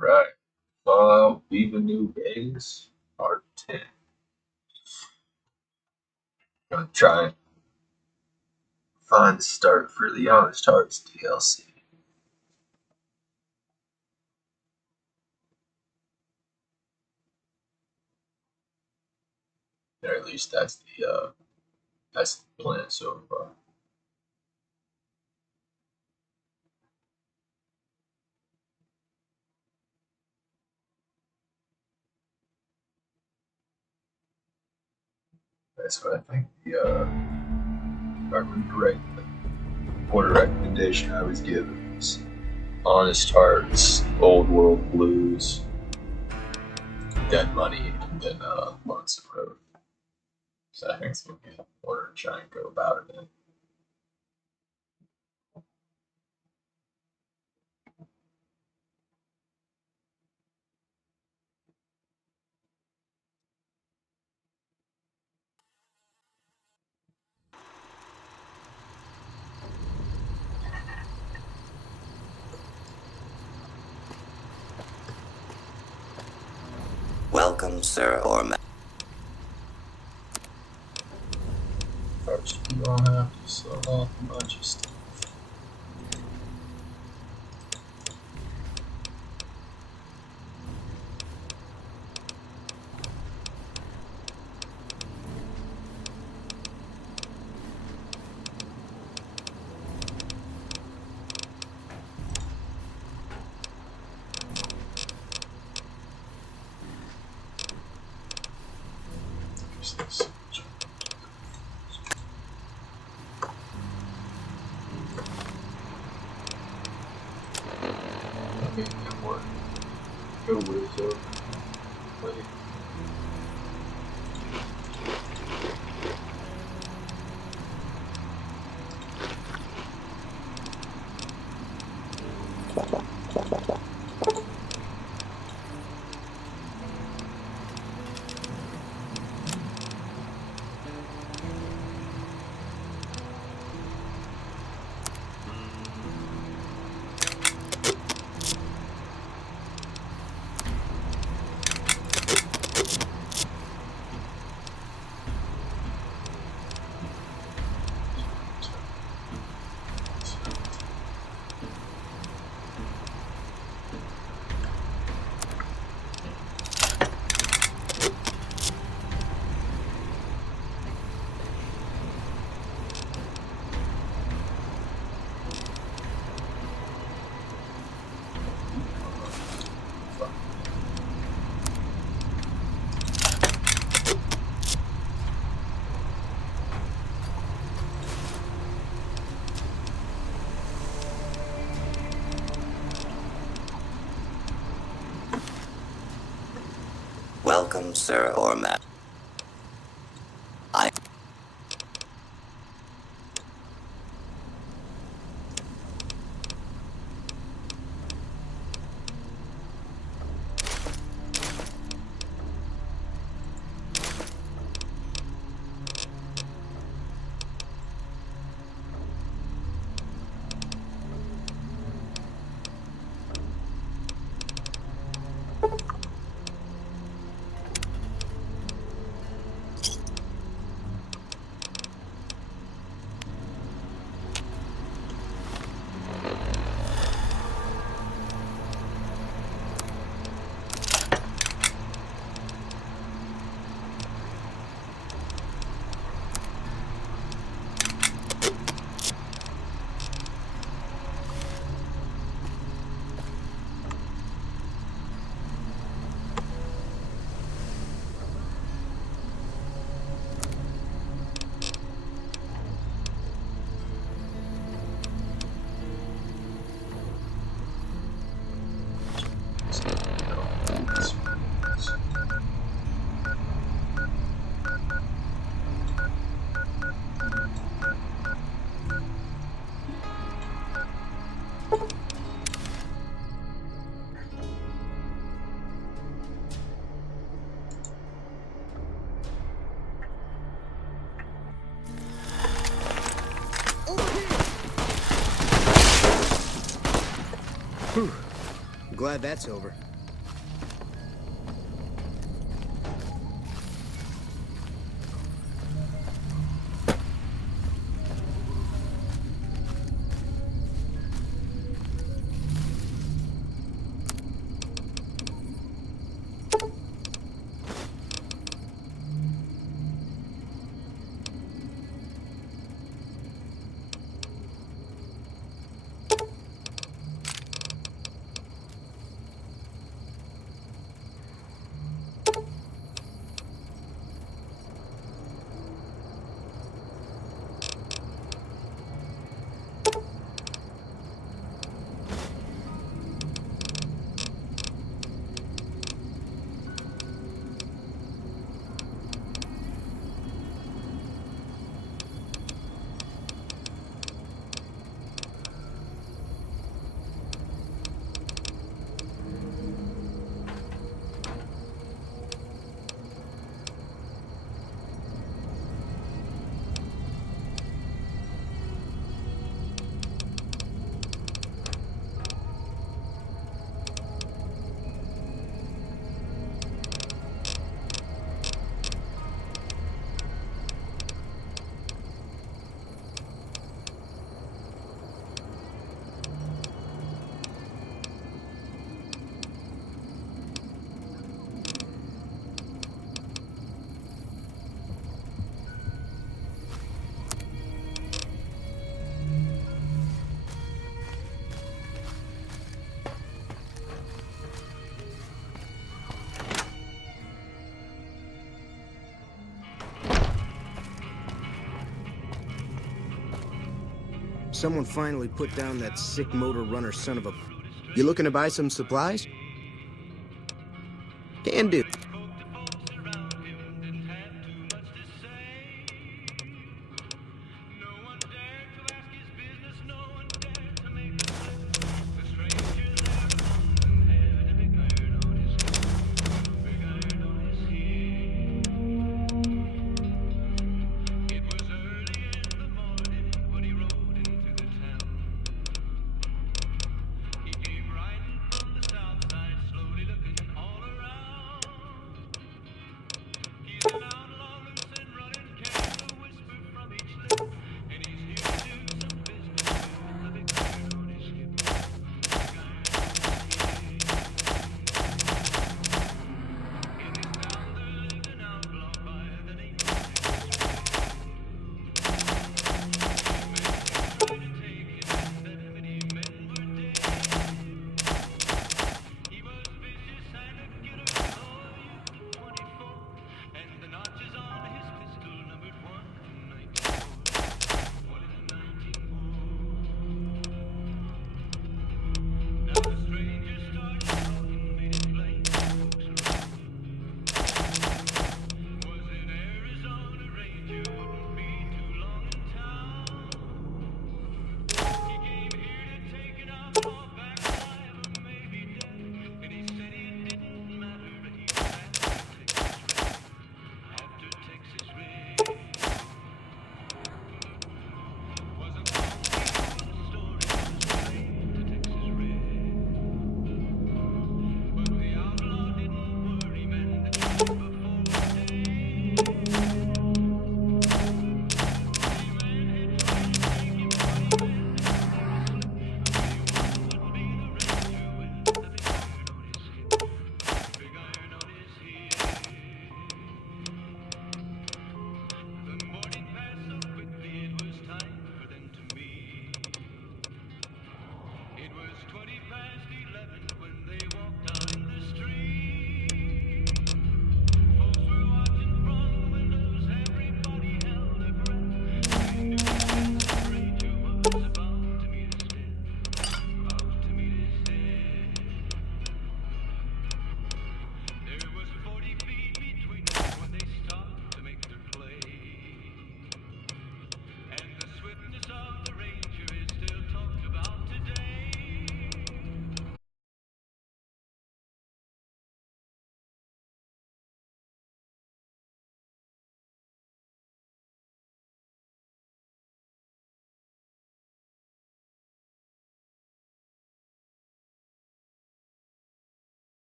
Right. Viva New Vegas, Part 10. Gonna try and find the start for the Honest Hearts DLC. Or at least that's the plan so far. That's what I think if I remember right, the order recommendation I was given was Honest Hearts, Old World Blues, Dead Money, and then Lonesome Road. So I think it's gonna be the order to try and go about it in. Welcome, sir or ma- First, you all have to sell off a bunch of stuff. Okay, that work. Go with it. Wait. Welcome, sir or ma- I Whew. I'm glad that's over. Someone finally put down that sick motor runner son of a... You looking to buy some supplies? Can do.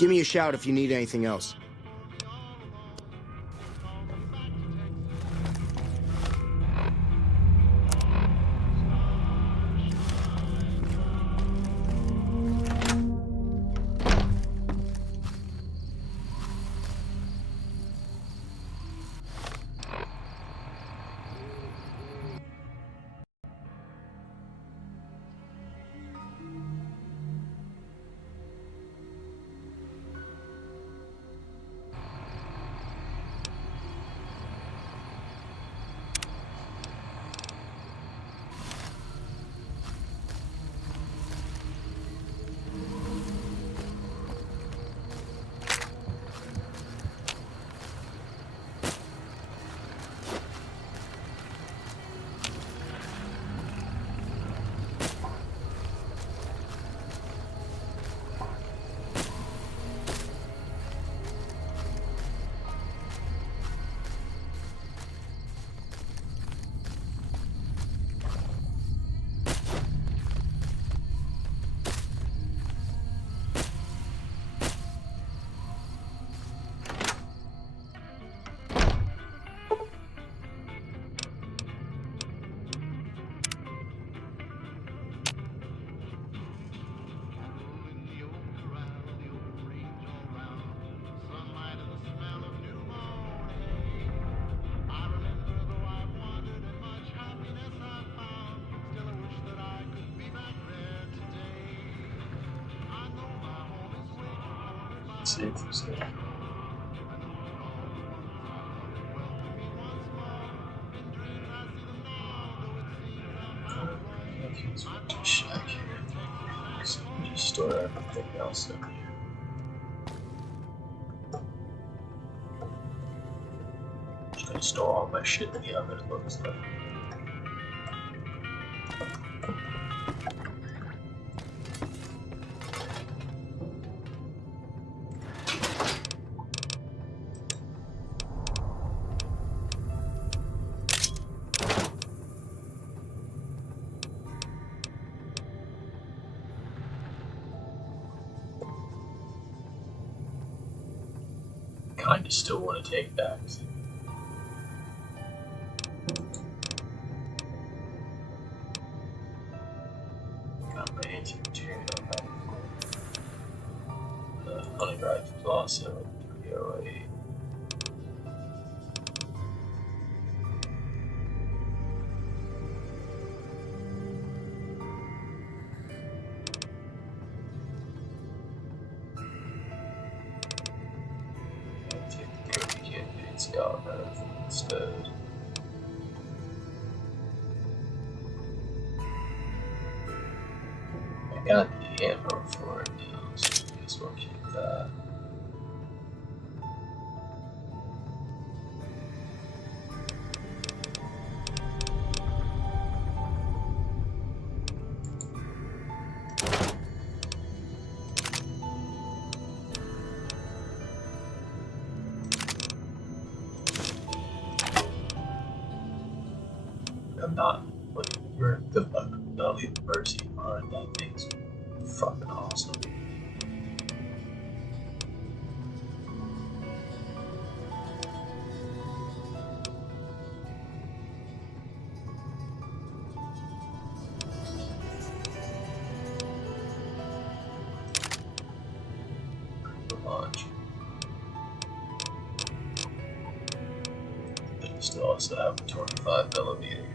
Give me a shout if you need anything else. Looks interesting. Shack here. So just store everything else over here. Just gonna store all my shit in the oven, it looks like. Kinda still want to take backs. Got my anti-material back. The hunting rifle is also 308. Out of instead. I got the ammo for it now, so I guess we'll keep that. I'm not looking for the belly mercy on that thing's fucking awesome. The launch. But you still also have a 25mm.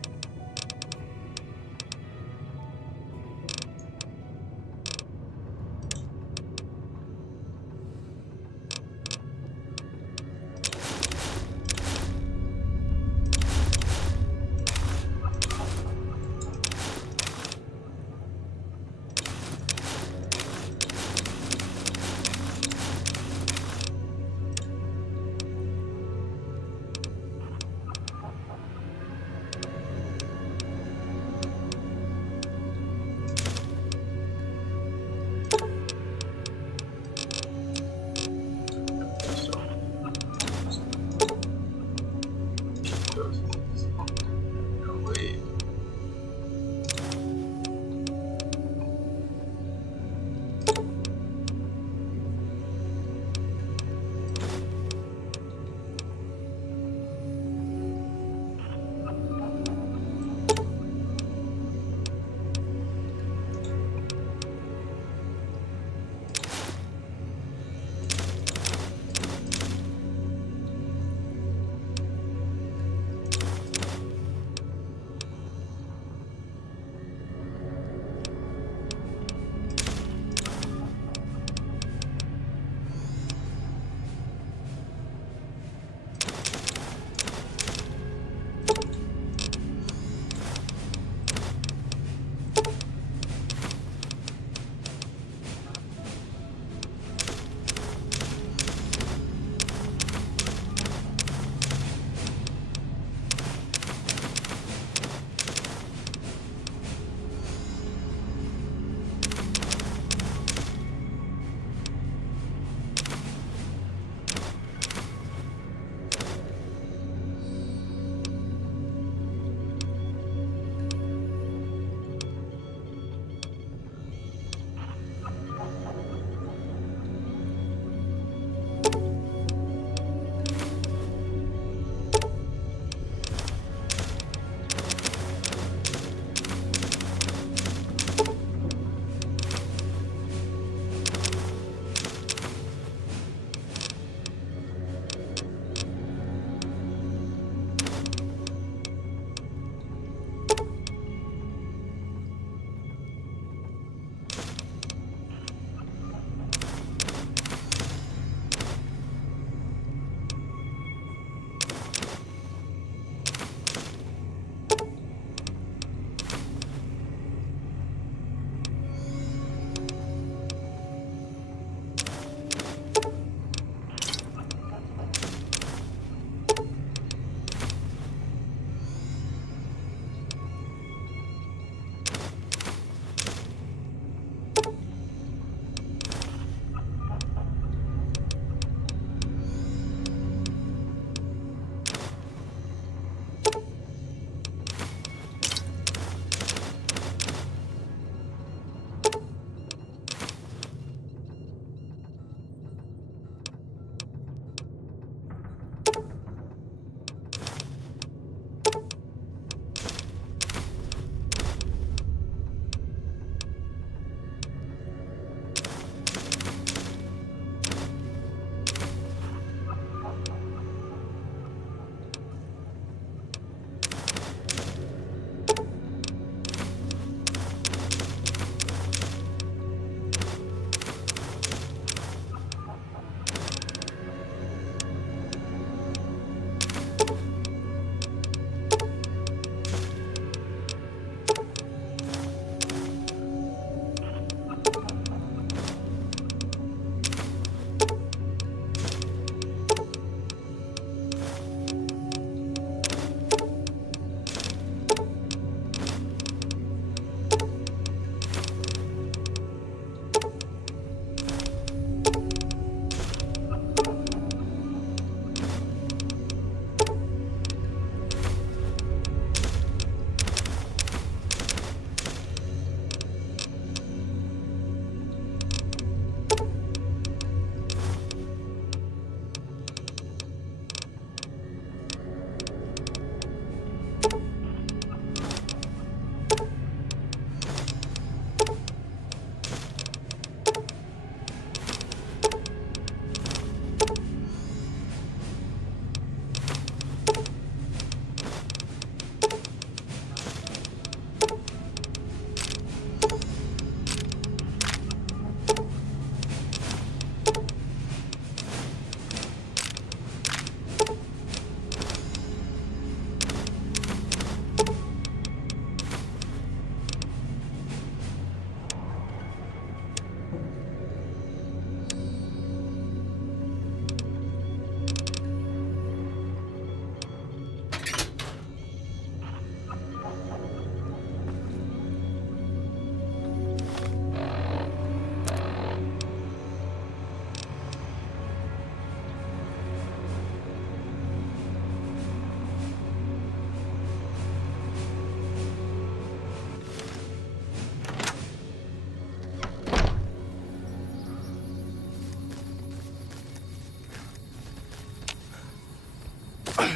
Yeah.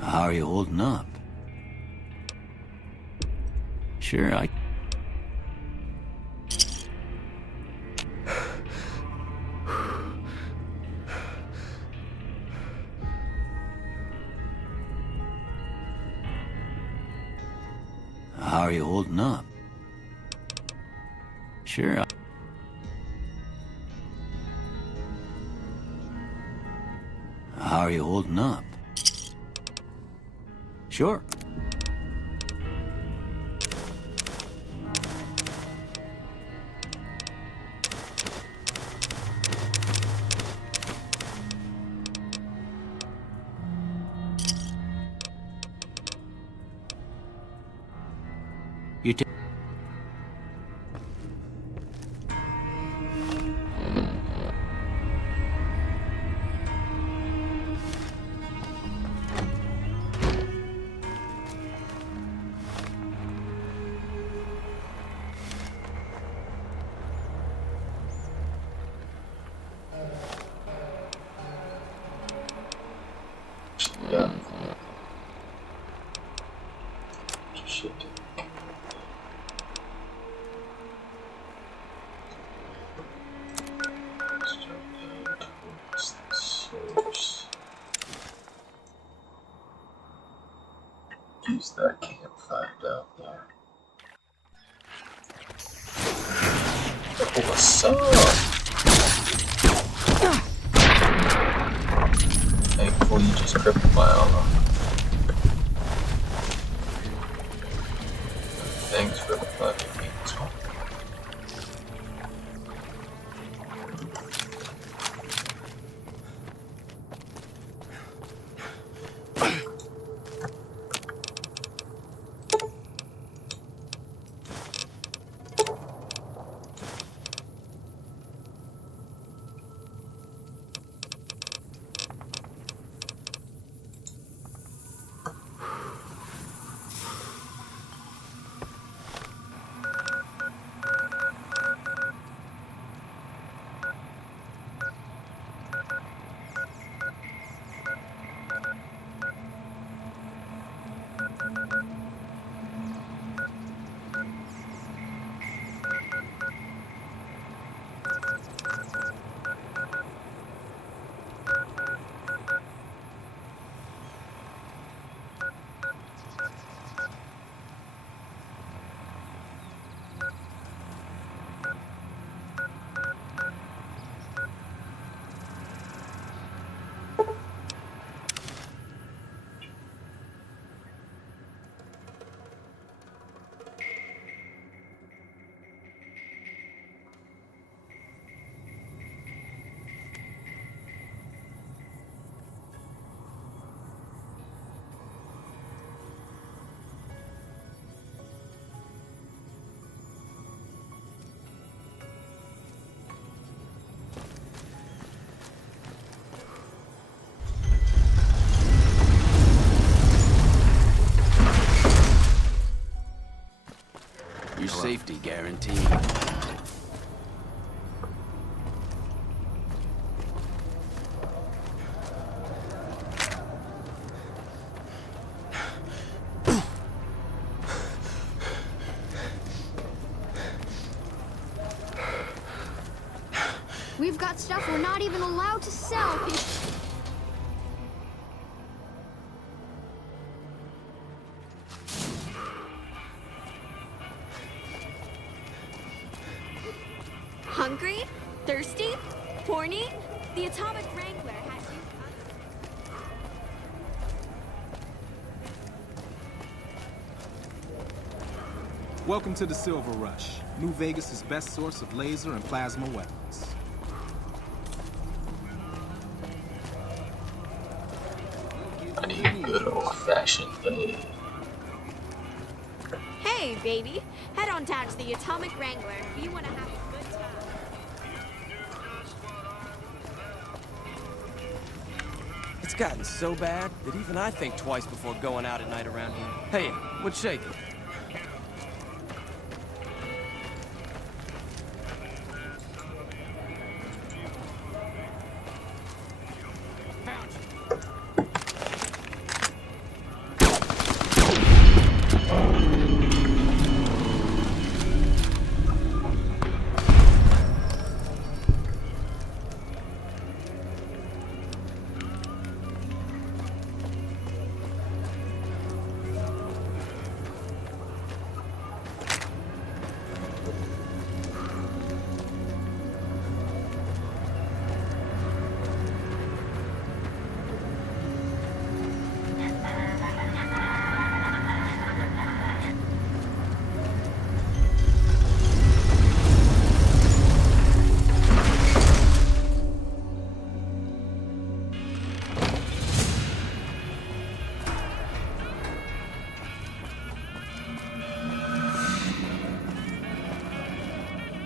How are you holding up? Sure, How are you holding up? Sure. How are you holding up? Sure. You take. Yeah. Shit. Let's jump down towards the source. Use that campfire down there. Oh, what's up? Thankfully, you just crippled my armor. Thanks for the fucking games. Your safety guaranteed. We've got stuff we're not even allowed to sell. Hungry? Thirsty? Horny? The Atomic Wrangler has you. Welcome to the Silver Rush, New Vegas' best source of laser and plasma weapons. I need a good old-fashioned lead. Hey, baby. Head on down to the Atomic Wrangler if you want to have a good time. It's gotten so bad that even I think twice before going out at night around here. Hey, what's shaking?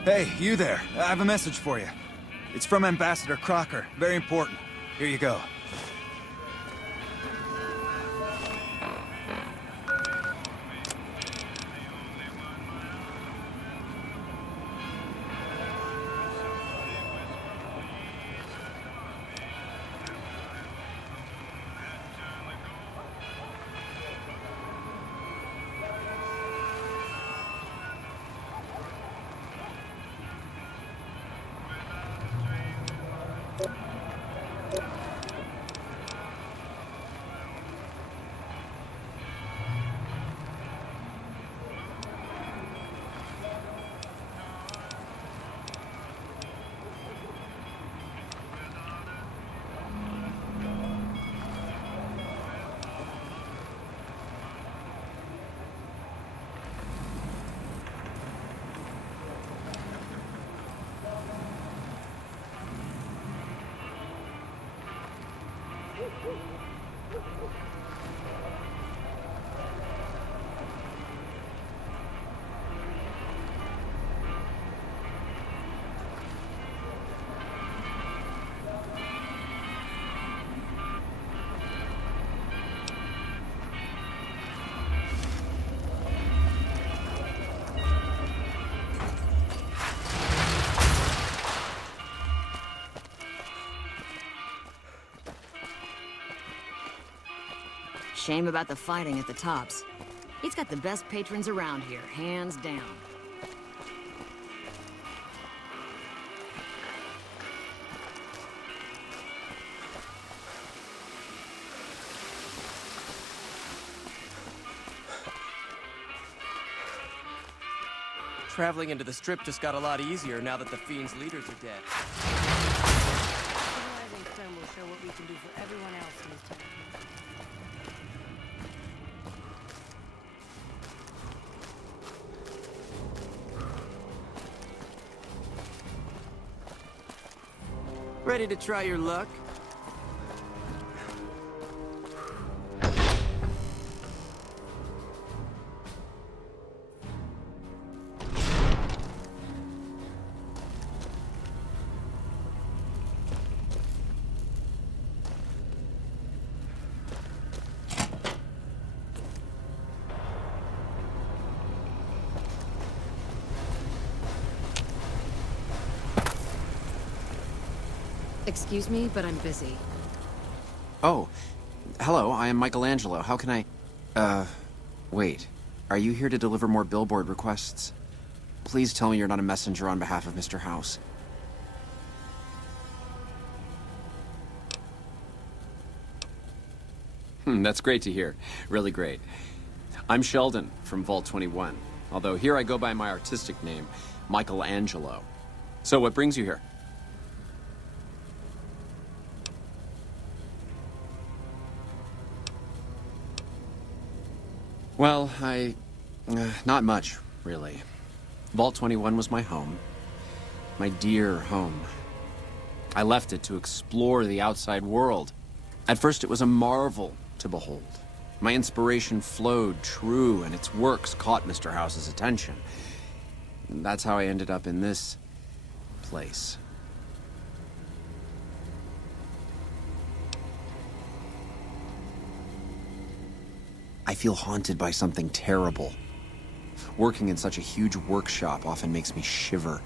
Hey, you there. I have a message for you. It's from Ambassador Crocker. Very important. Here you go. Shame about the fighting at the tops. It's got the best patrons around here, hands down. Traveling into the Strip just got a lot easier now that the Fiend's leaders are dead. Civilizing Clem will show what we can do for everyone else in this town. Ready to try your luck? Excuse me, but I'm busy. Oh, hello, I am Michelangelo. How can I... wait. Are you here to deliver more billboard requests? Please tell me you're not a messenger on behalf of Mr. House. That's great to hear. Really great. I'm Sheldon from Vault 21, although here I go by my artistic name, Michelangelo. So what brings you here? Well, not much, really. Vault 21 was my home. My dear home. I left it to explore the outside world. At first, it was a marvel to behold. My inspiration flowed true, and its works caught Mr. House's attention. That's how I ended up in this place. I feel haunted by something terrible. Working in such a huge workshop often makes me shiver.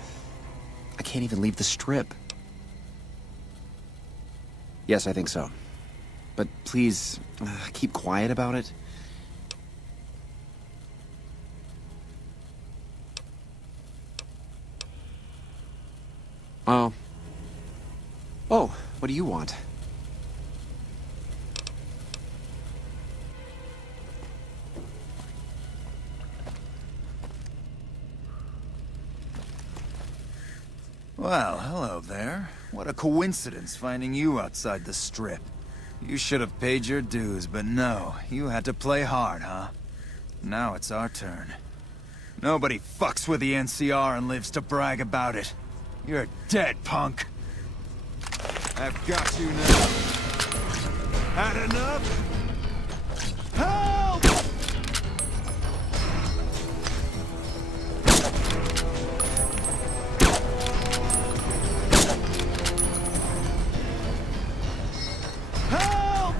I can't even leave the strip. Yes, I think so. But please, keep quiet about it. Oh. Oh, what do you want? Well, hello there. What a coincidence finding you outside the strip. You should have paid your dues, but no, you had to play hard, huh? Now it's our turn. Nobody fucks with the NCR and lives to brag about it. You're dead, punk. I've got you now. Had enough? Help! Help!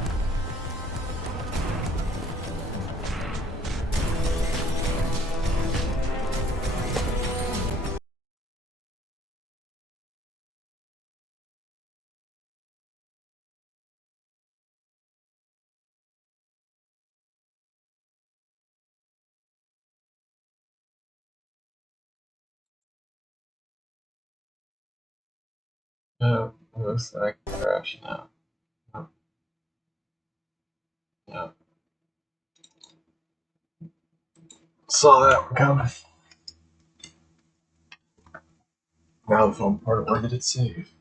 Oh, looks like I can crash now. Oh. Yeah. Saw that coming. Now the fun part, where did it save?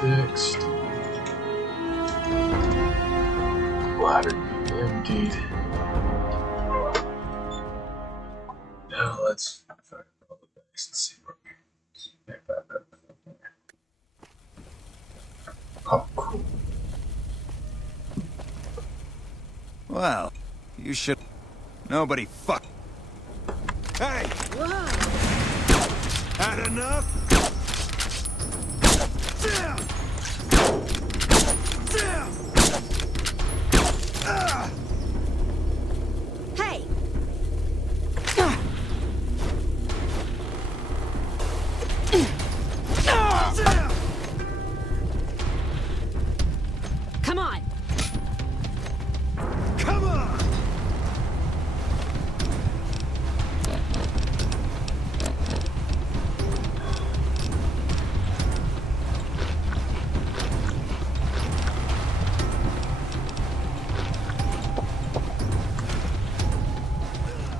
Fixed. Bladder emptied. Now let's fire all the dice and see where we get back up. Oh, cool. Well, you should... Nobody fuck... Hey! Had enough? Down! Down! Hey! Down! Come on! Come on!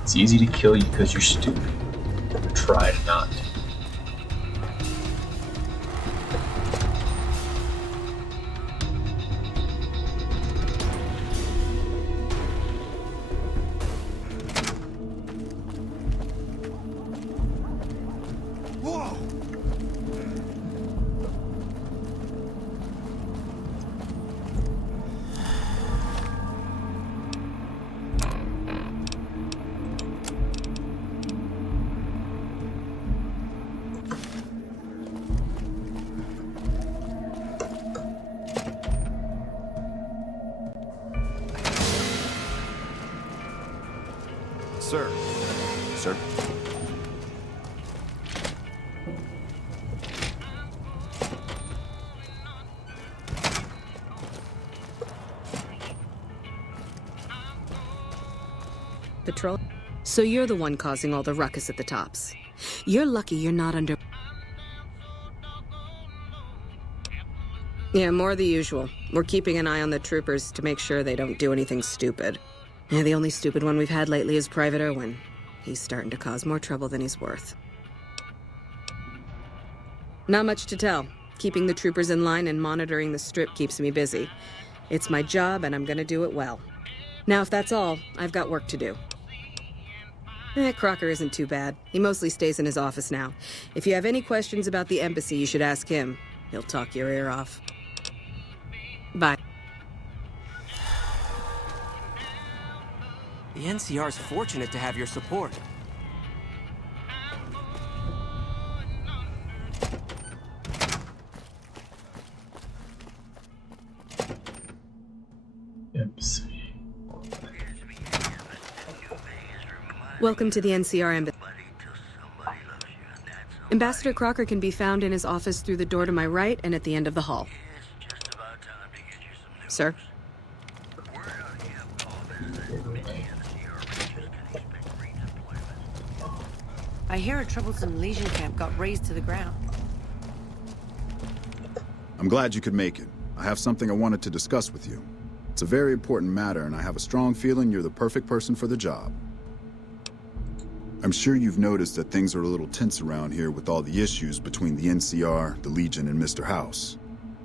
It's easy to kill you because you're stupid. Try not to. Whoa! Sir. Sir? Patrol? So you're the one causing all the ruckus at the tops. You're lucky you're not under... Yeah, more the usual. We're keeping an eye on the troopers to make sure they don't do anything stupid. Yeah, the only stupid one we've had lately is Private Irwin. He's starting to cause more trouble than he's worth. Not much to tell. Keeping the troopers in line and monitoring the strip keeps me busy. It's my job, and I'm gonna do it well. Now, if that's all, I've got work to do. Crocker isn't too bad. He mostly stays in his office now. If you have any questions about the embassy, you should ask him. He'll talk your ear off. Bye. The NCR's fortunate to have your support. Welcome to the NCR embassy. Ambassador Crocker can be found in his office through the door to my right and at the end of the hall. Sir? I hear a troublesome Legion camp got razed to the ground. I'm glad you could make it. I have something I wanted to discuss with you. It's a very important matter, and I have a strong feeling you're the perfect person for the job. I'm sure you've noticed that things are a little tense around here with all the issues between the NCR, the Legion, and Mr. House.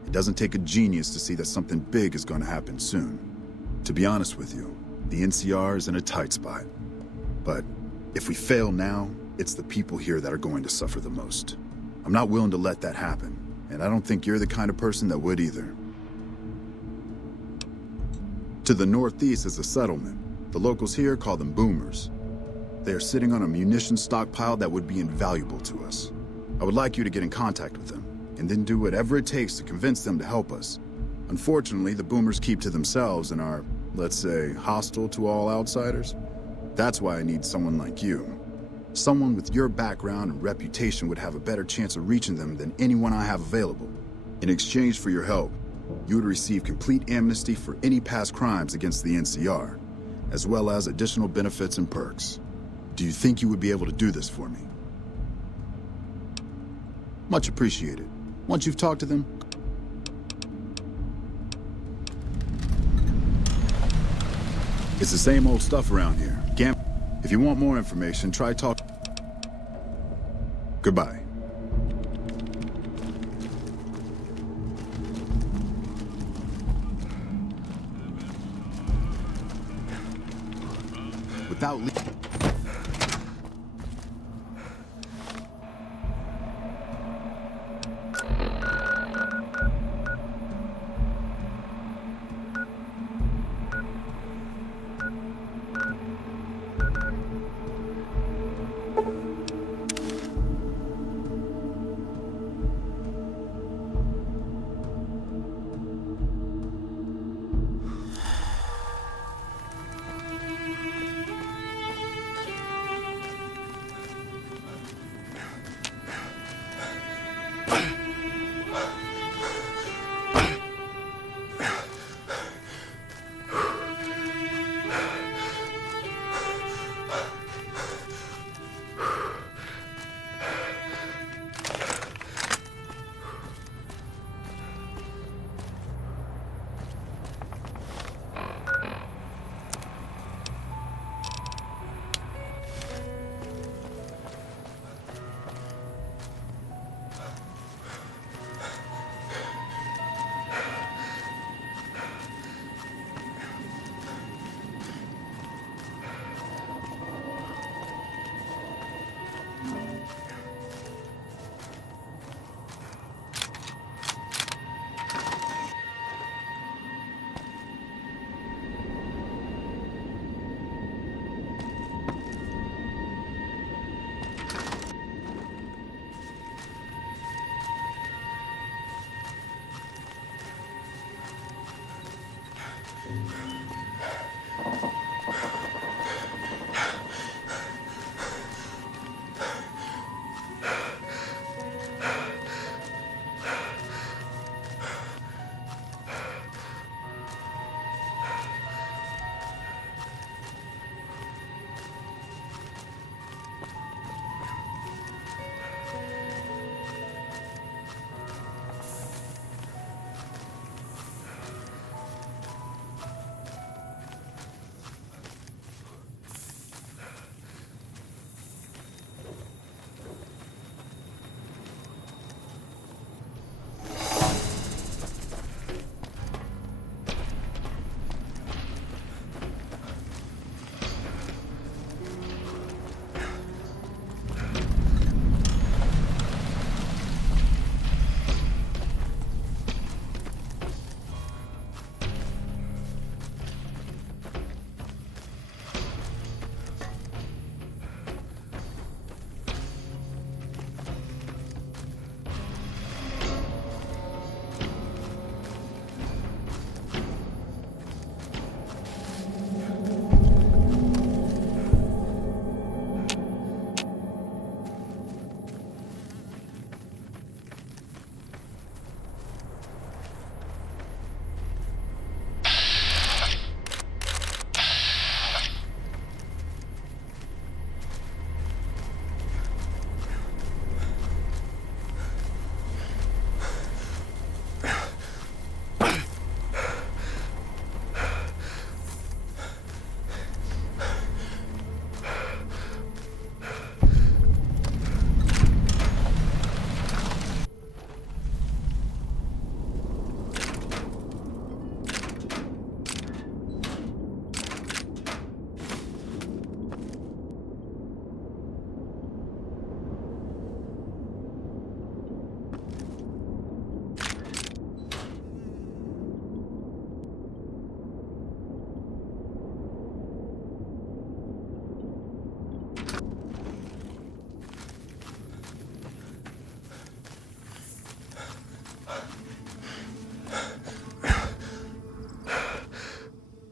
It doesn't take a genius to see that something big is going to happen soon. To be honest with you, the NCR is in a tight spot. But if we fail now, it's the people here that are going to suffer the most. I'm not willing to let that happen, and I don't think you're the kind of person that would either. To the northeast is a settlement. The locals here call them boomers. They are sitting on a munitions stockpile that would be invaluable to us. I would like you to get in contact with them, and then do whatever it takes to convince them to help us. Unfortunately, the boomers keep to themselves and are, let's say, hostile to all outsiders. That's why I need someone like you. Someone with your background and reputation would have a better chance of reaching them than anyone I have available. In exchange for your help, you would receive complete amnesty for any past crimes against the NCR, as well as additional benefits and perks. Do you think you would be able to do this for me? Much appreciated. Once you've talked to them, it's the same old stuff around here. If you want more information, try talk. Goodbye. Without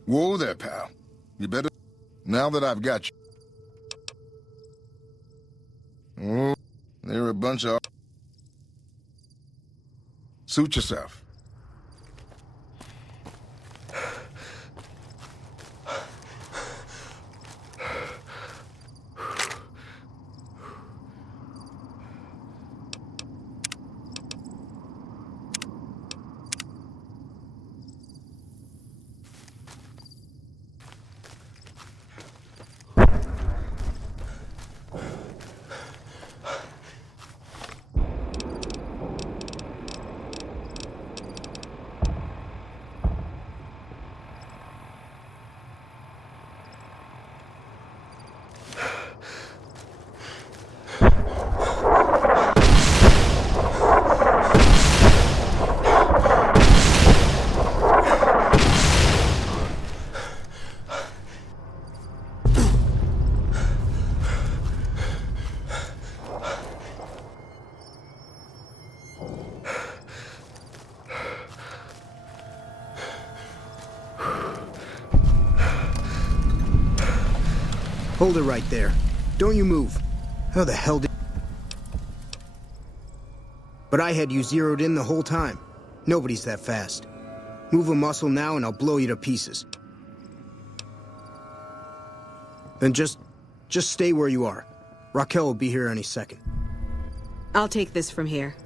Whoa there, pal. You better... Now that I've got you... Oh, they're a bunch of... Suit yourself. Hold it right there. Don't you move. How the hell did... But I had you zeroed in the whole time. Nobody's that fast. Move a muscle now and I'll blow you to pieces. Then just stay where you are. Raquel will be here any second. I'll take this from here.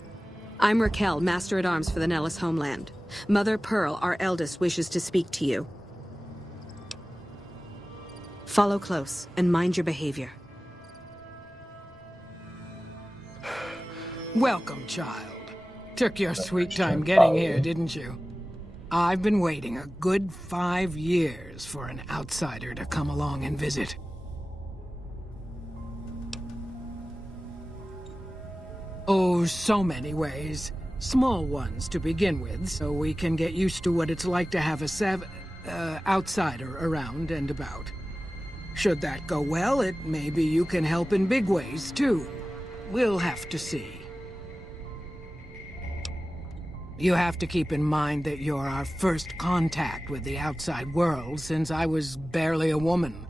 I'm Raquel, Master-at-Arms for the Nellis homeland. Mother Pearl, our eldest, wishes to speak to you. Follow close and mind your behavior. Welcome, child. Took your sweet time getting here, didn't you? I've been waiting a good 5 years for an outsider to come along and visit. Oh, so many ways. Small ones to begin with, so we can get used to what it's like to have a outsider around and about. Should that go well, maybe you can help in big ways, too. We'll have to see. You have to keep in mind that you're our first contact with the outside world since I was barely a woman.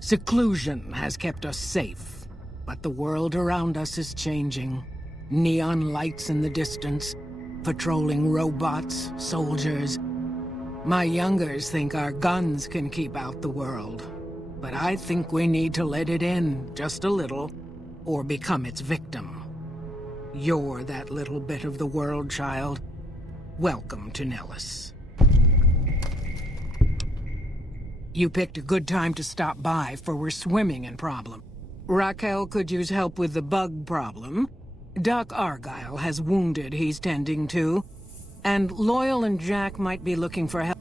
Seclusion has kept us safe, but the world around us is changing. Neon lights in the distance, patrolling robots, soldiers. My youngers think our guns can keep out the world. But I think we need to let it in, just a little, or become its victim. You're that little bit of the world, child. Welcome to Nellis. You picked a good time to stop by, for we're swimming in problems. Raquel could use help with the bug problem. Doc Argyle has wounded he's tending to. And Loyal and Jack might be looking for help.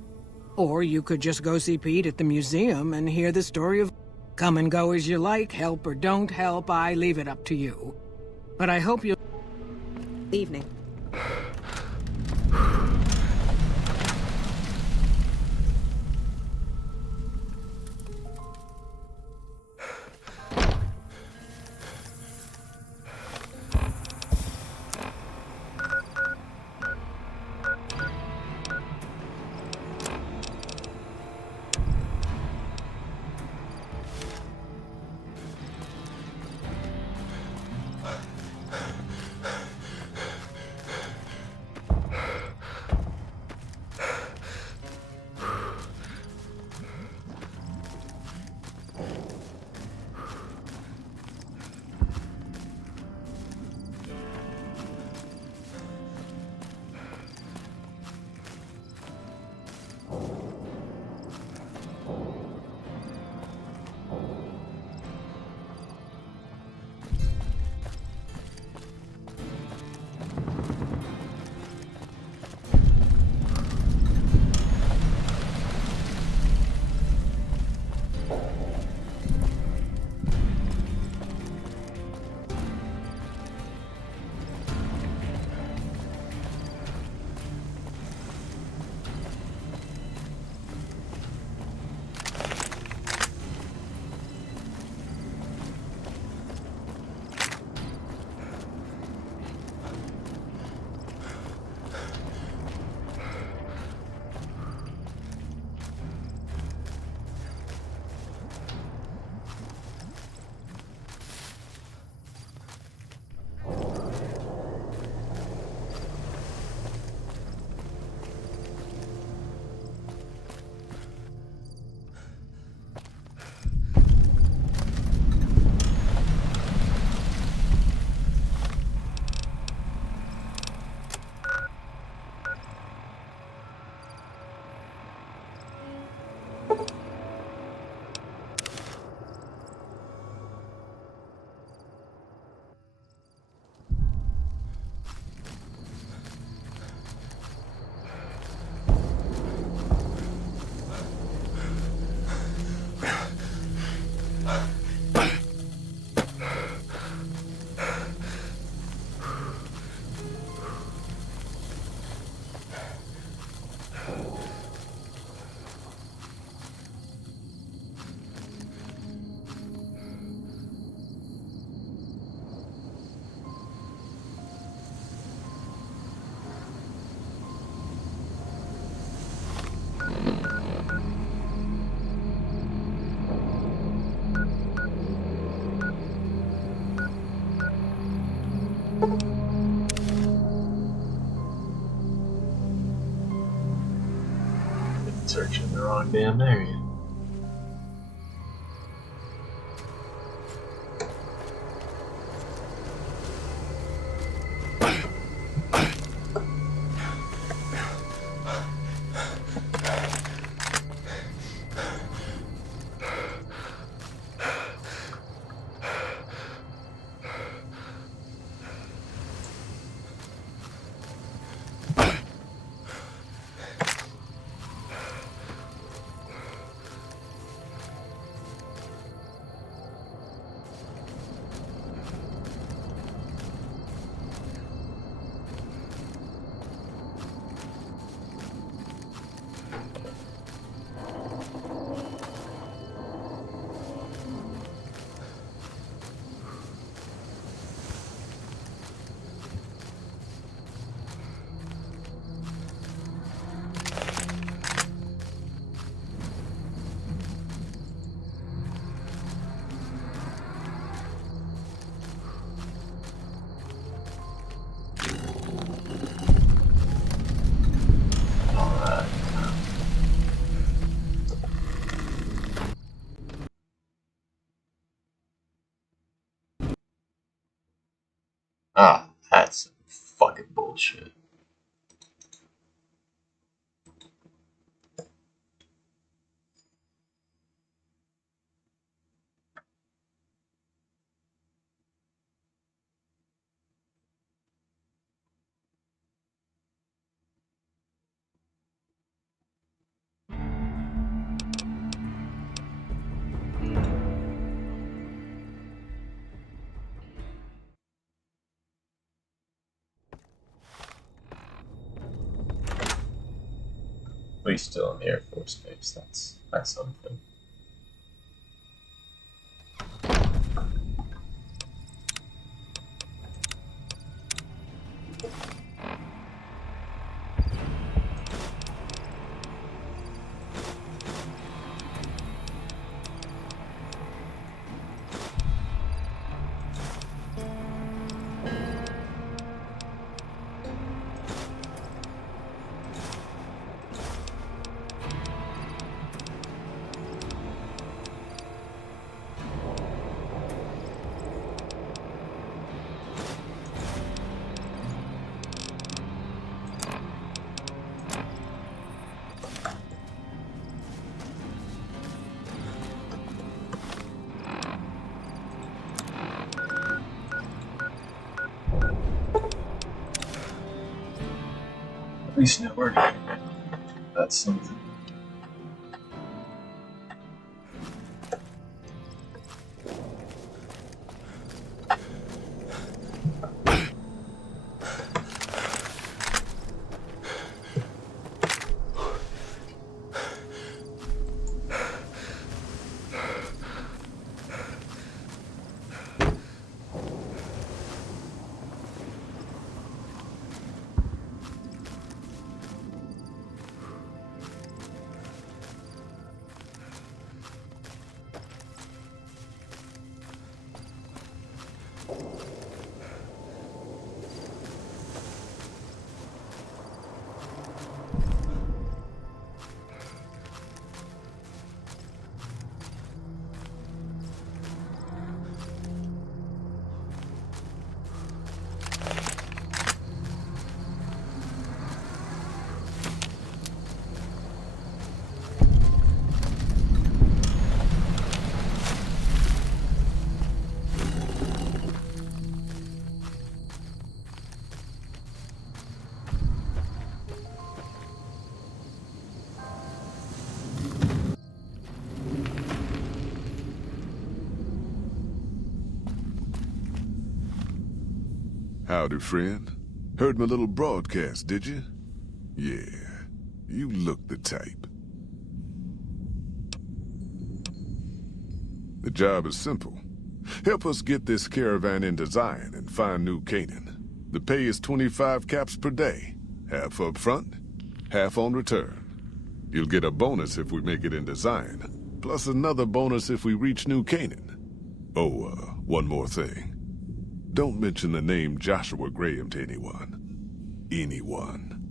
Or you could just go see Pete at the museum and hear the story of... Come and go as you like, help or don't help, I leave it up to you. But I hope you'll... Evening. Searching the wrong damn area. Ah, that's some fucking bullshit. At least still in the Air Force Base. That's something. At least know where to go. That's something. Howdy, friend. Heard my little broadcast, did you? Yeah, you look the type. The job is simple. Help us get this caravan into Zion and find New Canaan. The pay is 25 caps per day. Half up front, half on return. You'll get a bonus if we make it into Zion, plus another bonus if we reach New Canaan. Oh, one more thing. Don't mention the name Joshua Graham to anyone. Anyone.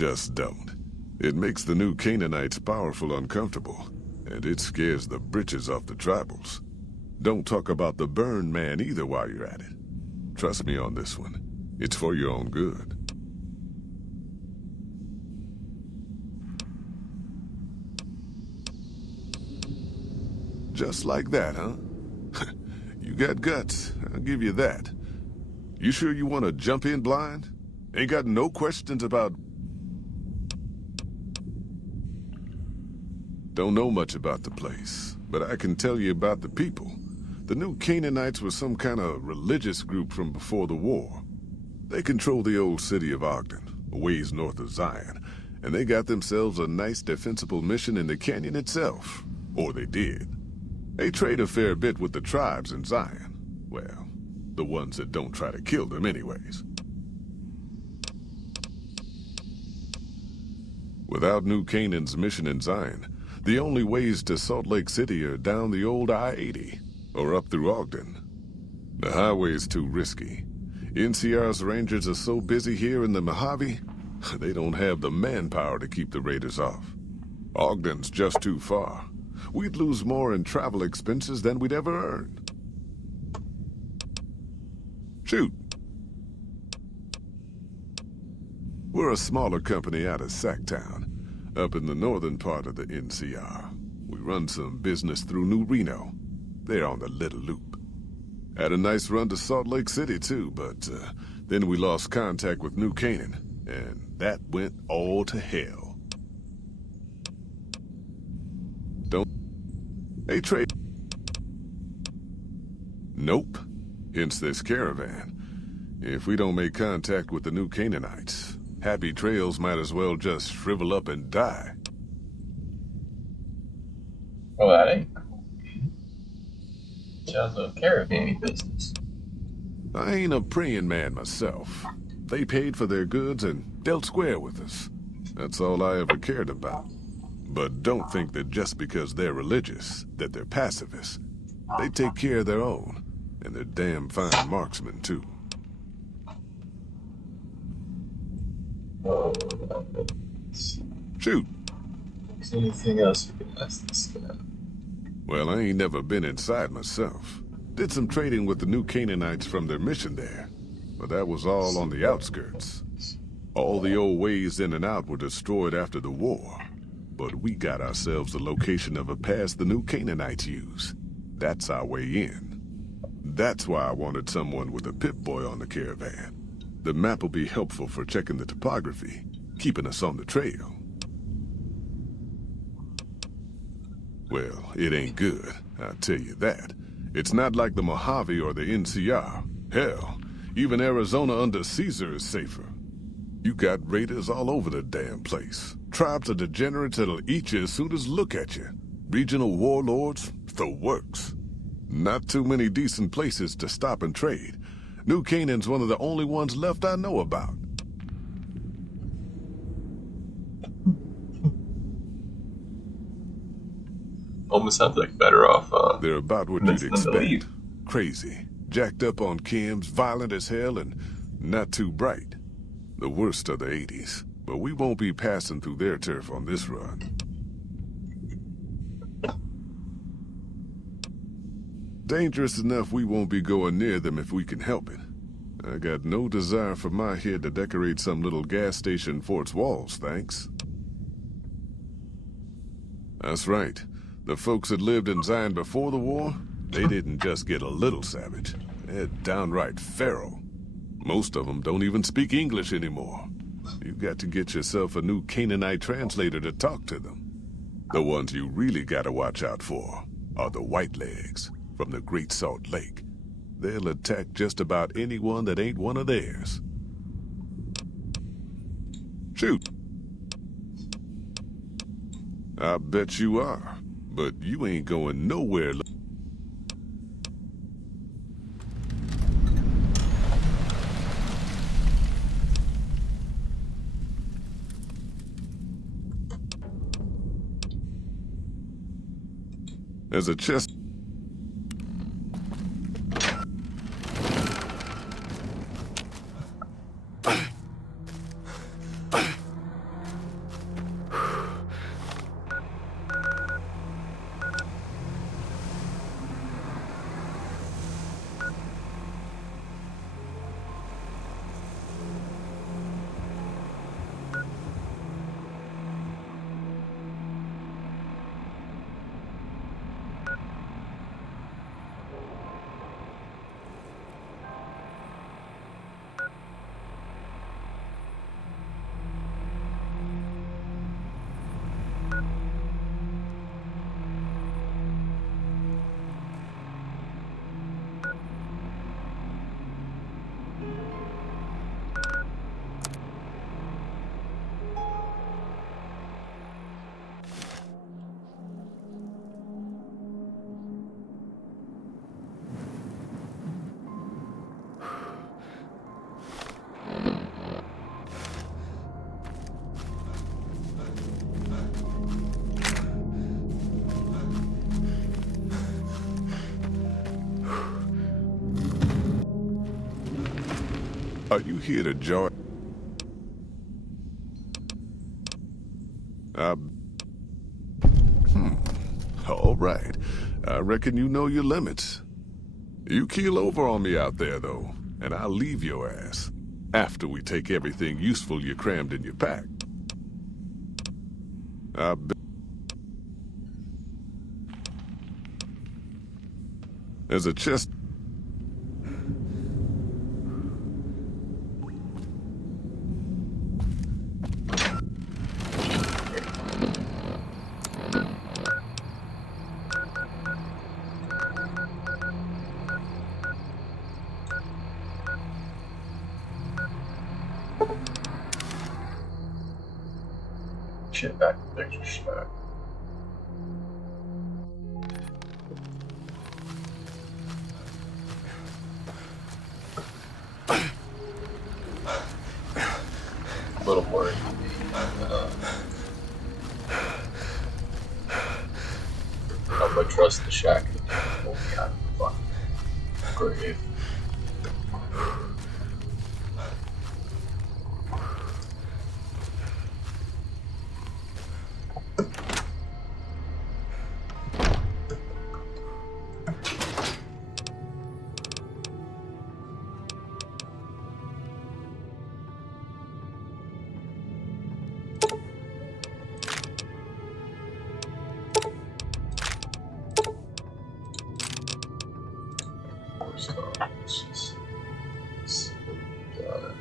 Just don't. It makes the new Canaanites powerful uncomfortable, and it scares the britches off the tribals. Don't talk about the burn man either while you're at it. Trust me on this one. It's for your own good. Just like that, huh? You got guts, I'll give you that. You sure you want to jump in blind? Ain't got no questions about... Don't know much about the place, but I can tell you about the people. The new Canaanites were some kind of religious group from before the war. They control the old city of Ogden, a ways north of Zion, and they got themselves a nice defensible mission in the canyon itself. Or they did. They trade a fair bit with the tribes in Zion. Well, the ones that don't try to kill them anyways. Without New Canaan's mission in Zion, the only ways to Salt Lake City are down the old I-80, or up through Ogden. The highway's too risky. NCR's rangers are so busy here in the Mojave, they don't have the manpower to keep the raiders off. Ogden's just too far. We'd lose more in travel expenses than we'd ever earn. Shoot. We're a smaller company out of Sacktown, up in the northern part of the NCR. We run some business through New Reno. They're on the Little Loop. Had a nice run to Salt Lake City, too, but then we lost contact with New Canaan, and that went all to hell. They trade... Nope. Hence this caravan. If we don't make contact with the new Canaanites, Happy Trails might as well just shrivel up and die. Well, that ain't cool. Sounds like caravan business. I ain't a praying man myself. They paid for their goods and dealt square with us. That's all I ever cared about. But don't think that just because they're religious, that they're pacifists. They take care of their own, and they're damn fine marksmen, too. Shoot. Is there anything else we can ask this guy? Well, I ain't never been inside myself. Did some trading with the new Canaanites from their mission there, but that was all on the outskirts. All the old ways in and out were destroyed after the war. But we got ourselves the location of a pass the new Canaanites use. That's our way in. That's why I wanted someone with a Pip-Boy on the caravan. The map will be helpful for checking the topography, keeping us on the trail. Well, it ain't good, I'll tell you that. It's not like the Mojave or the NCR. Hell, even Arizona under Caesar is safer. You got raiders all over the damn place. Tribes of degenerates that'll eat you as soon as look at you. Regional warlords, the works. Not too many decent places to stop and trade. New Canaan's one of the only ones left I know about. Almost sounds like better off, They're about what you'd expect. Crazy, jacked up on chems, violent as hell, and not too bright. The worst of the 80s, but we won't be passing through their turf on this run. Dangerous enough we won't be going near them if we can help it. I got no desire for my head to decorate some little gas station fort's walls, thanks. That's right. The folks that lived in Zion before the war, they didn't just get a little savage. They're downright feral. Most of them don't even speak English anymore. You've got to get yourself a new Canaanite translator to talk to them. The ones you really gotta watch out for are the Whitelegs from the Great Salt Lake. They'll attack just about anyone that ain't one of theirs. Shoot. I bet you are, but you ain't going nowhere. There's a chest. Are you here to join? All right. I reckon you know your limits. You keel over on me out there, though, and I'll leave your ass after we take everything useful you crammed in your pack. There's a chest. Shit back to the picture stack. A little worried. I'm gonna trust the shack to pull me out of the fucking grave. Got it.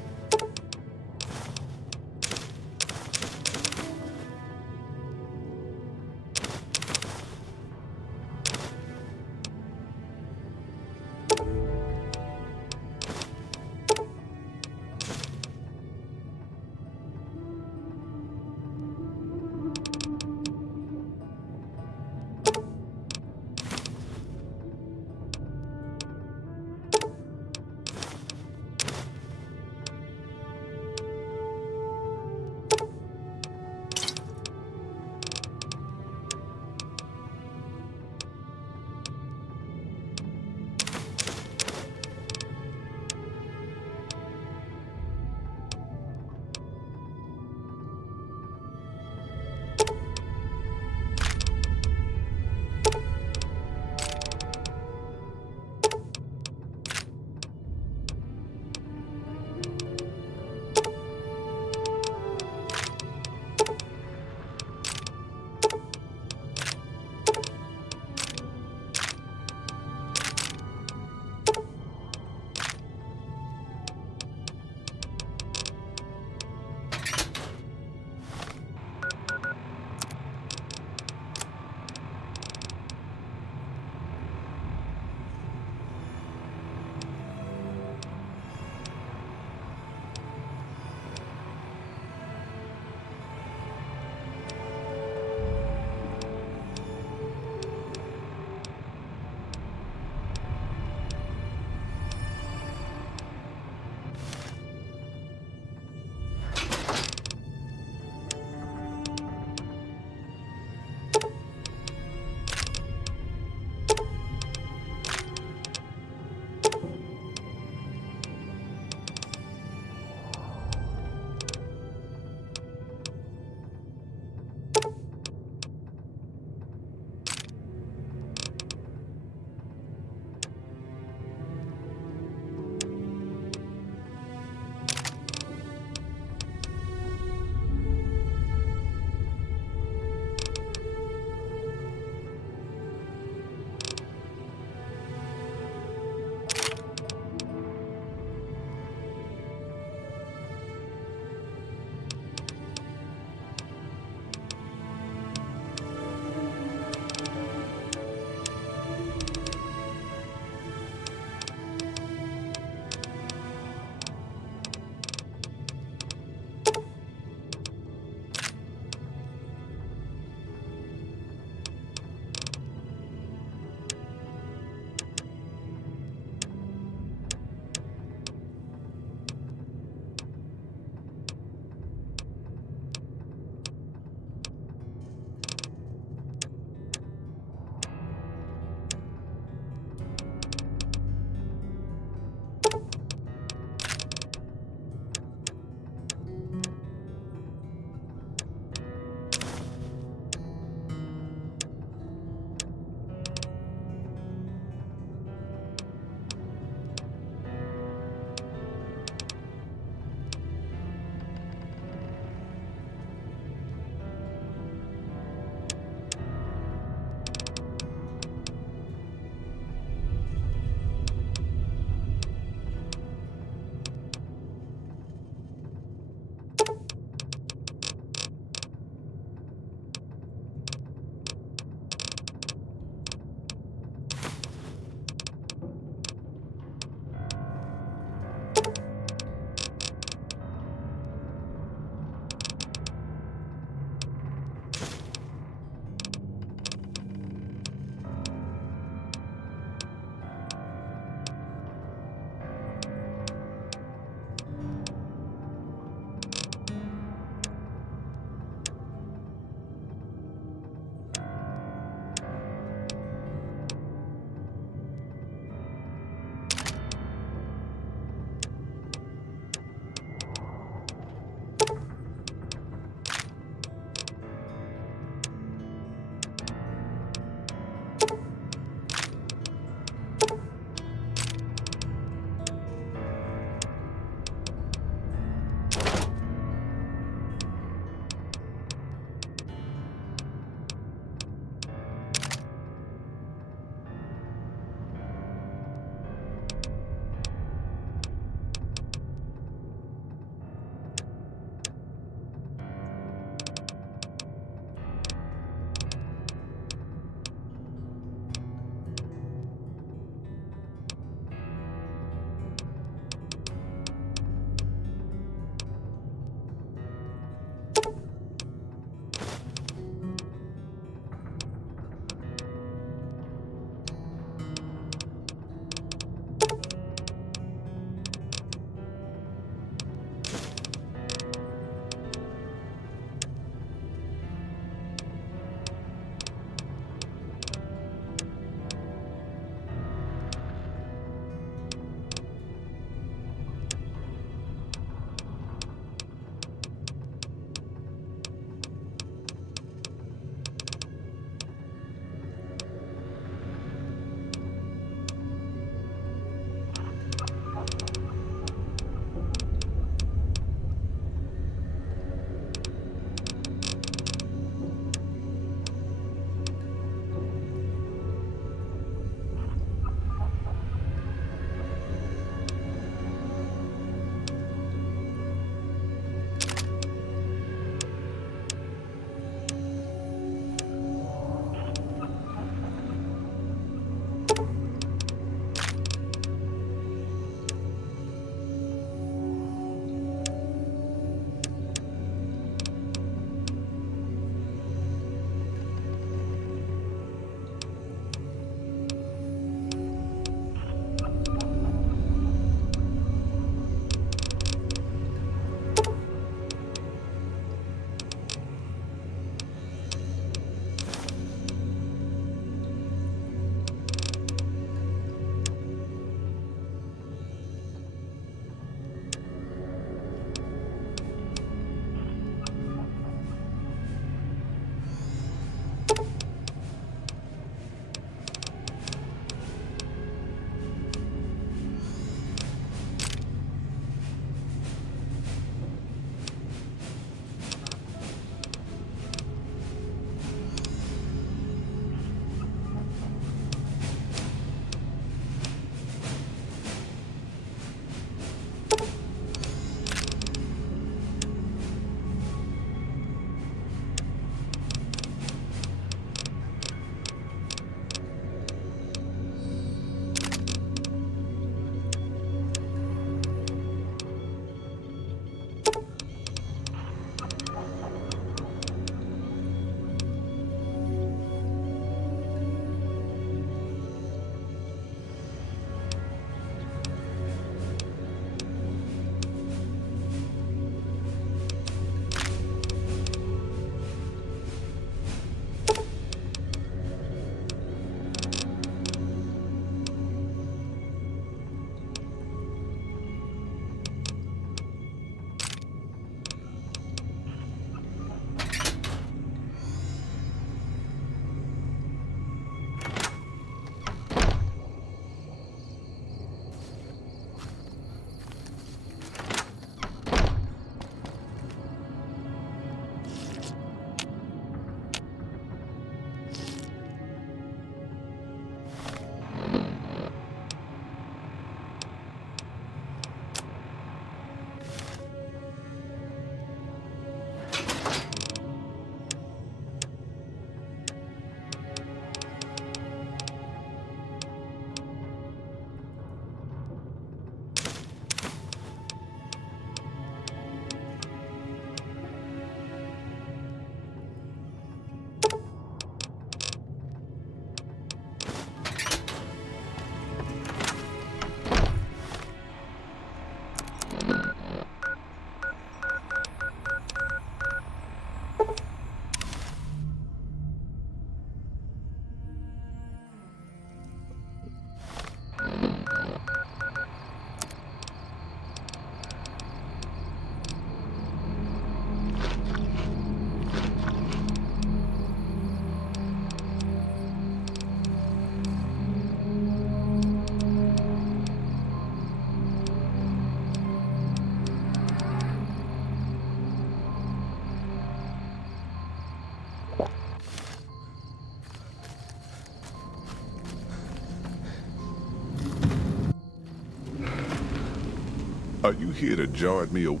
Are you here to jar at me or...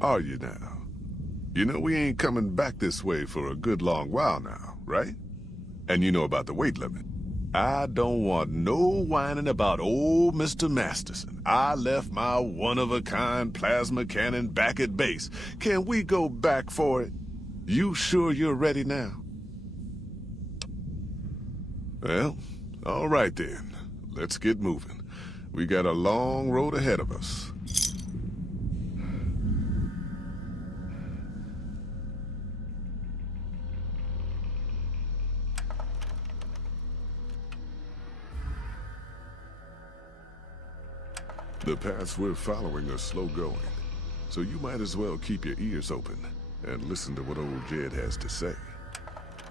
Are you now? You know we ain't coming back this way for a good long while now, right? And you know about the weight limit. I don't want no whining about old Mr. Masterson. I left my one-of-a-kind plasma cannon back at base. Can we go back for it? You sure you're ready now? Well, all right then. Let's get moving. We got a long road ahead of us. The paths we're following are slow going, so you might as well keep your ears open and listen to what old Jed has to say.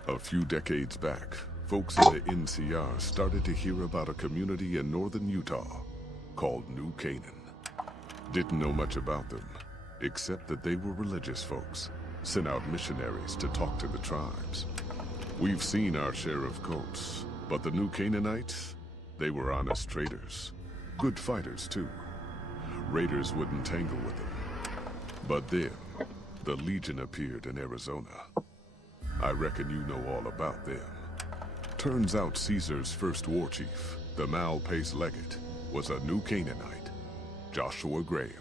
A few decades back, folks in the NCR started to hear about a community in northern Utah called New Canaan. Didn't know much about them, except that they were religious folks, sent out missionaries to talk to the tribes. We've seen our share of cults, but the New Canaanites, they were honest traders. Good fighters, too. Raiders wouldn't tangle with them. But then, the Legion appeared in Arizona. I reckon you know all about them. Turns out Caesar's first war chief, the Mal-Pace Legate, was a New Canaanite, Joshua Graham.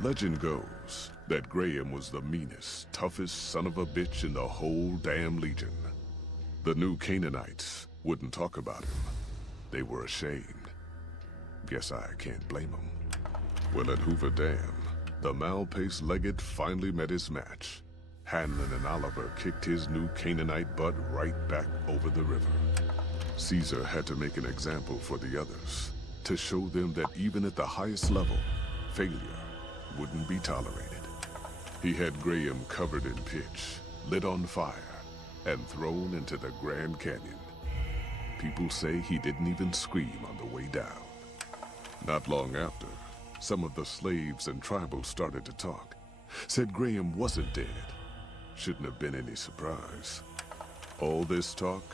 Legend goes that Graham was the meanest, toughest son of a bitch in the whole damn Legion. The New Canaanites wouldn't talk about him. They were ashamed. Guess I can't blame them. Well, at Hoover Dam, the Mal-Pace Legate finally met his match. Hanlon and Oliver kicked his New Canaanite butt right back over the river. Caesar had to make an example for the others, to show them that even at the highest level, failure wouldn't be tolerated. He had Graham covered in pitch, lit on fire, and thrown into the Grand Canyon. People say he didn't even scream on the way down. Not long after, some of the slaves and tribals started to talk. Said Graham wasn't dead. Shouldn't have been any surprise. All this talk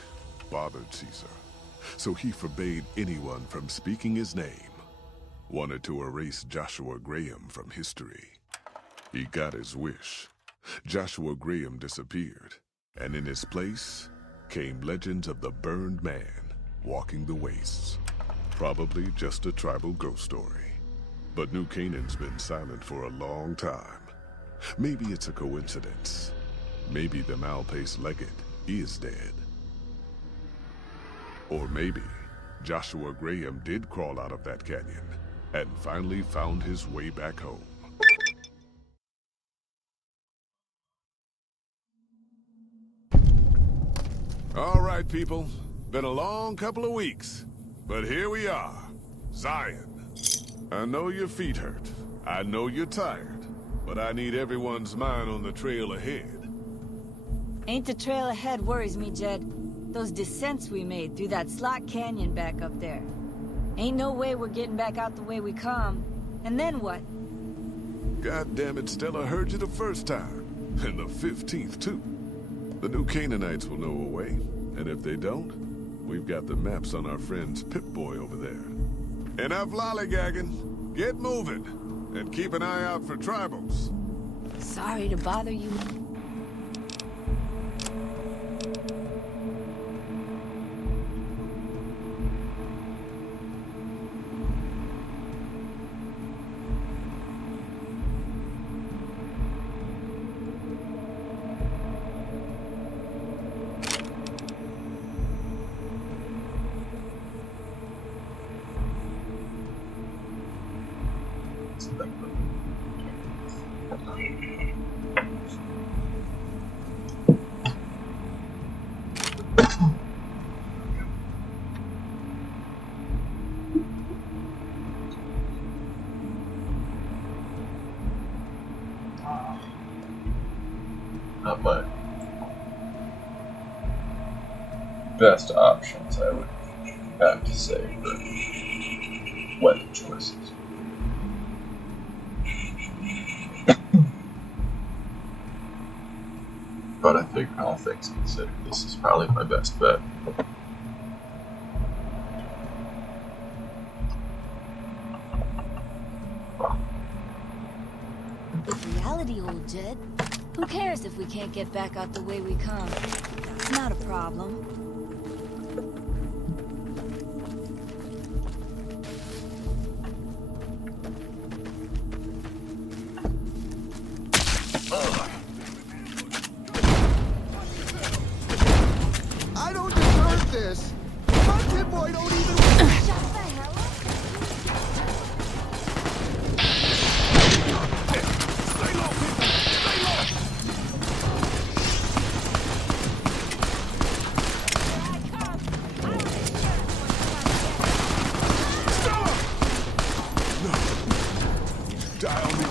bothered Caesar, so he forbade anyone from speaking his name. Wanted to erase Joshua Graham from history. He got his wish. Joshua Graham disappeared, and in his place came legends of the burned man walking the wastes. Probably just a tribal ghost story. But New Canaan's been silent for a long time. Maybe it's a coincidence. Maybe the Mal-Pace Legate is dead. Or maybe Joshua Graham did crawl out of that canyon and finally found his way back home. All right, people. Been a long couple of weeks. But here we are, Zion. I know your feet hurt. I know you're tired. But I need everyone's mind on the trail ahead. Ain't the trail ahead worries me, Jed. Those descents we made through that slot canyon back up there. Ain't no way we're getting back out the way we come. And then what? God damn it, Stella heard you the first time. And the 15th, too. The New Canaanites will know a way. And if they don't, we've got the maps on our friend's Pip-Boy over there. Enough lollygagging. Get moving. And keep an eye out for tribals. Sorry to bother you. Not my best options, I would have to say, for weapon choices. But I figure all things considered, this is probably my best bet. Reality, old Jed. Who cares if we can't get back out the way we come? It's not a problem. I don't deserve this! My kid boy don't even... Shut the hell up! Stay low, people! Stay low! Die on me.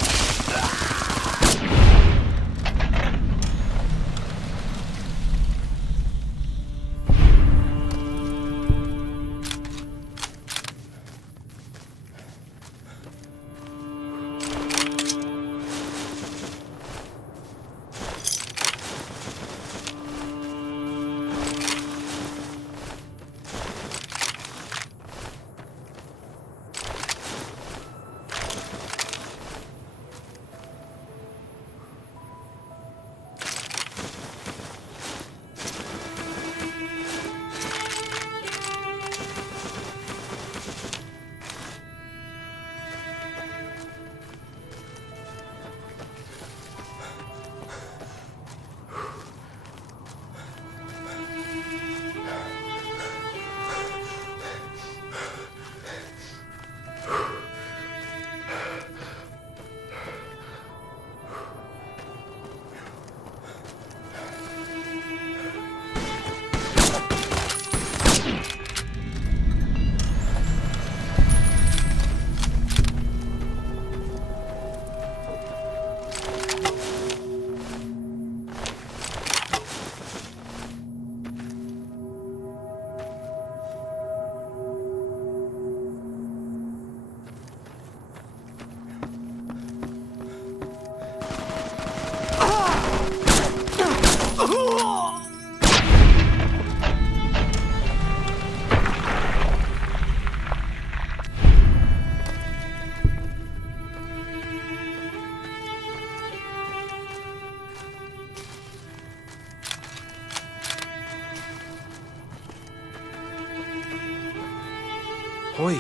Hoy,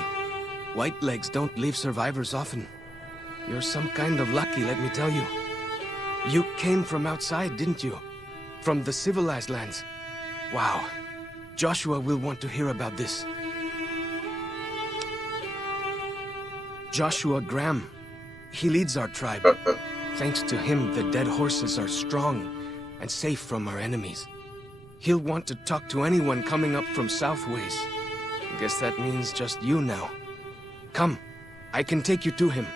white legs don't leave survivors often. You're some kind of lucky, let me tell you. You came from outside, didn't you? From the civilized lands. Wow. Joshua will want to hear about this. Joshua Graham. He leads our tribe. Thanks to him, the dead horses are strong and safe from our enemies. He'll want to talk to anyone coming up from Southways. Guess that means just you now. Come, I can take you to him.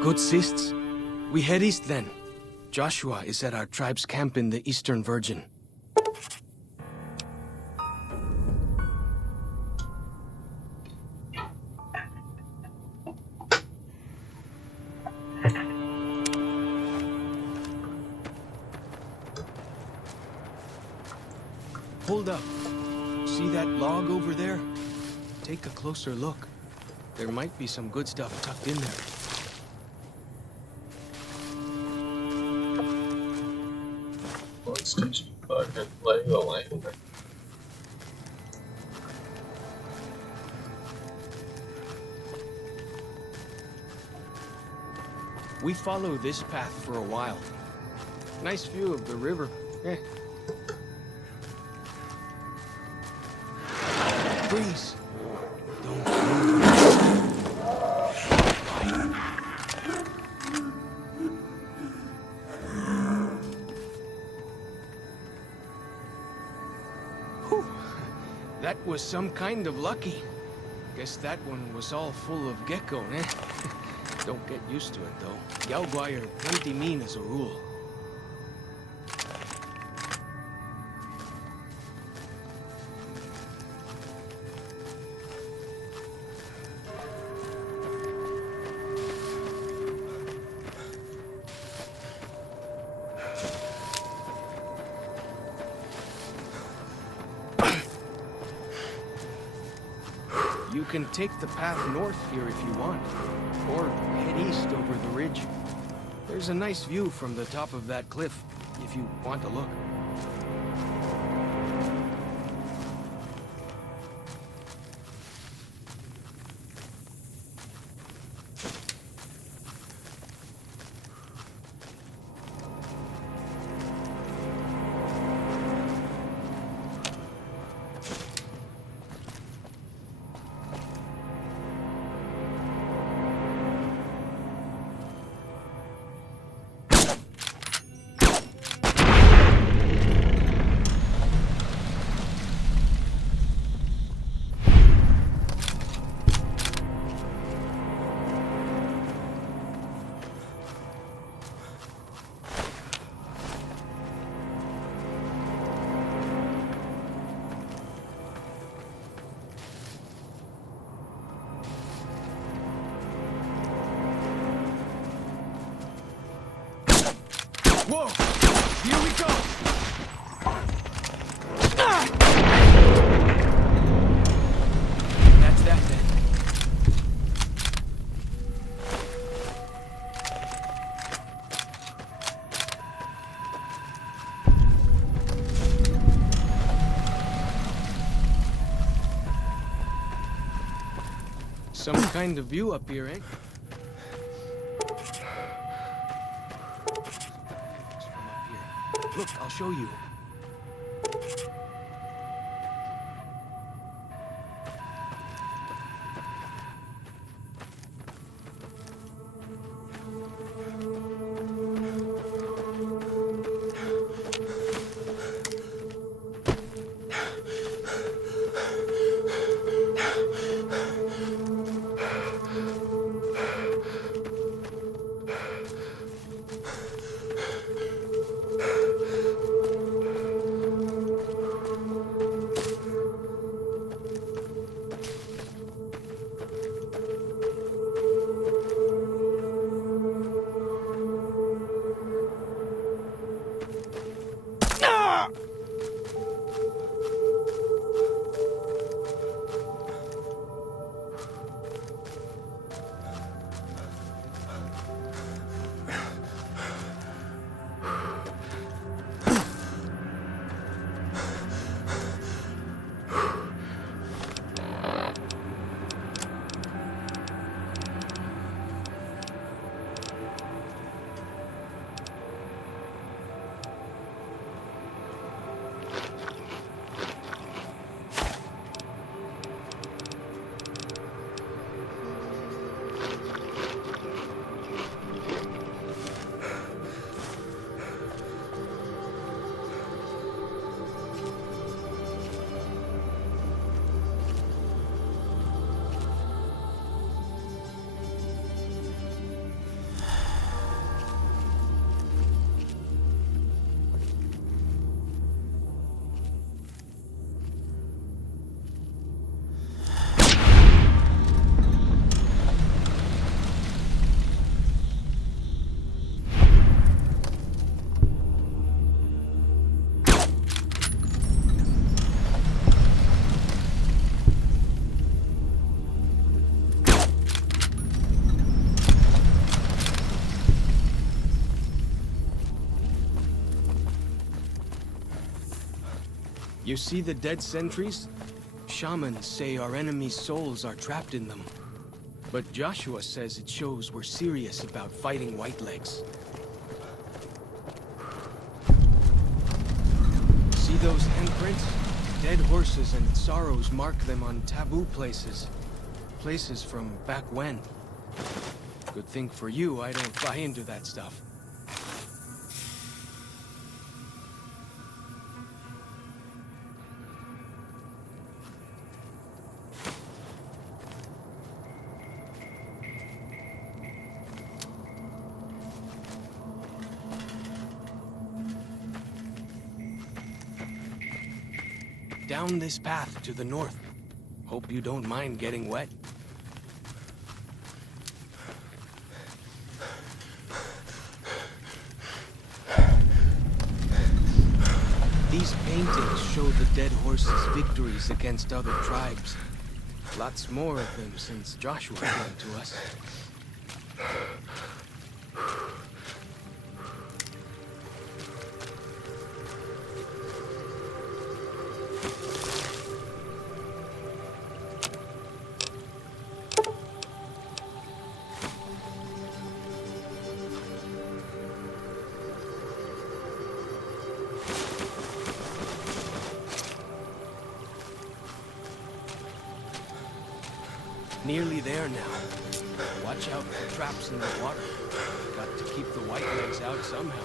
Good sists. We head east then. Joshua is at our tribe's camp in the Eastern Virgin. Hold up. See that log over there? Take a closer look. There might be some good stuff tucked in there. Let's teach you fucking lay the land. We follow this path for a while. Nice view of the river. Eh. Freeze! Don't move. Whew. That was some kind of lucky. Guess that one was all full of gecko, eh? Don't get used to it, though. Yaoguai are plenty mean as a rule. You can take the path north here if you want, or head east over the ridge. There's a nice view from the top of that cliff, if you want to look. Whoa! Here we go! Ah! That's that then. Some kind of view up here, eh? Look, I'll show you. You see the dead sentries? Shamans say our enemies' souls are trapped in them. But Joshua says it shows we're serious about fighting Whitelegs. See those handprints? Dead horses and sorrows mark them on taboo places. Places from back when. Good thing for you, I don't buy into that stuff. Down this path to the north. Hope you don't mind getting wet. These paintings show the dead horses' victories against other tribes. Lots more of them since Joshua came to us. Nearly there now. Watch out for traps in the water. Got to keep the white legs out somehow.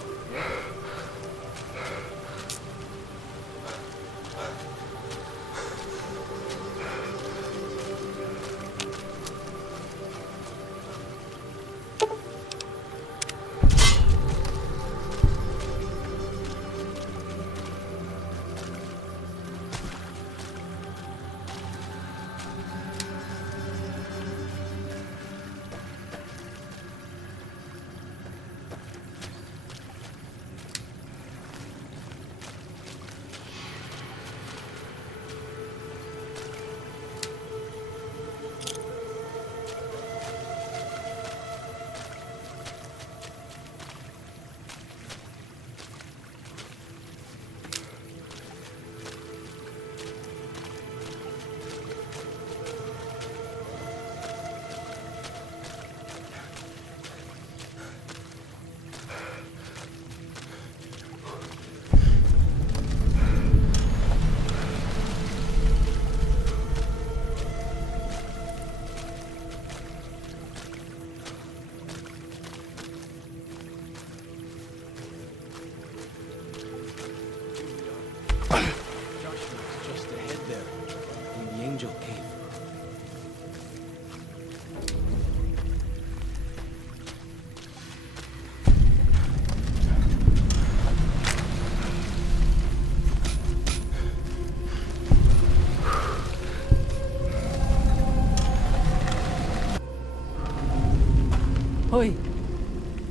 Hoi.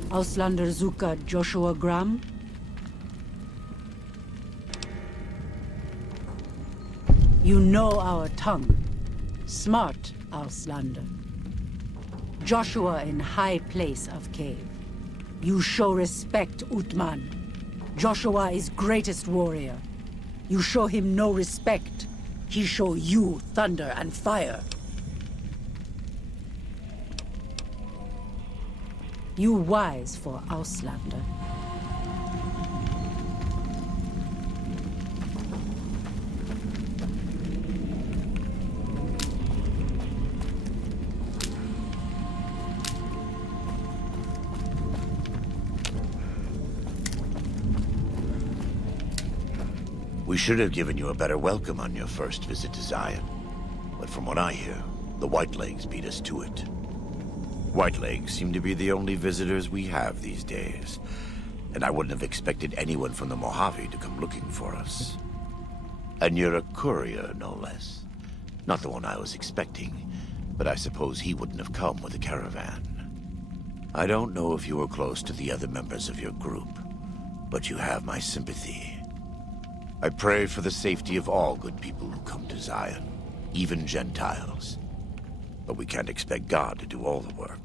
Auslander Zuka Joshua Graham? You know our tongue. Smart, Auslander. Joshua in high place of cave. You show respect, Utman. Joshua is greatest warrior. You show him no respect. He show you thunder and fire. You wise for Auslander. We should have given you a better welcome on your first visit to Zion. But from what I hear, the Whitelegs beat us to it. Whitelegs seem to be the only visitors we have these days. And I wouldn't have expected anyone from the Mojave to come looking for us. And you're a courier, no less. Not the one I was expecting, but I suppose he wouldn't have come with a caravan. I don't know if you were close to the other members of your group, but you have my sympathy. I pray for the safety of all good people who come to Zion, even Gentiles. But we can't expect God to do all the work.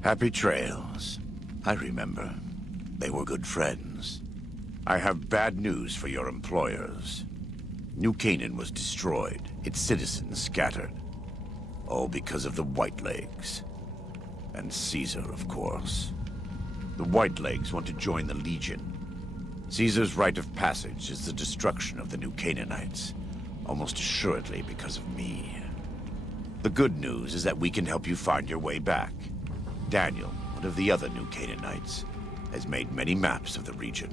Happy trails. I remember. They were good friends. I have bad news for your employers. New Canaan was destroyed, its citizens scattered. All because of the Whitelegs. And Caesar, of course. The Whitelegs want to join the Legion. Caesar's rite of passage is the destruction of the New Canaanites, almost assuredly because of me. The good news is that we can help you find your way back. Daniel, one of the other New Canaanites, has made many maps of the region.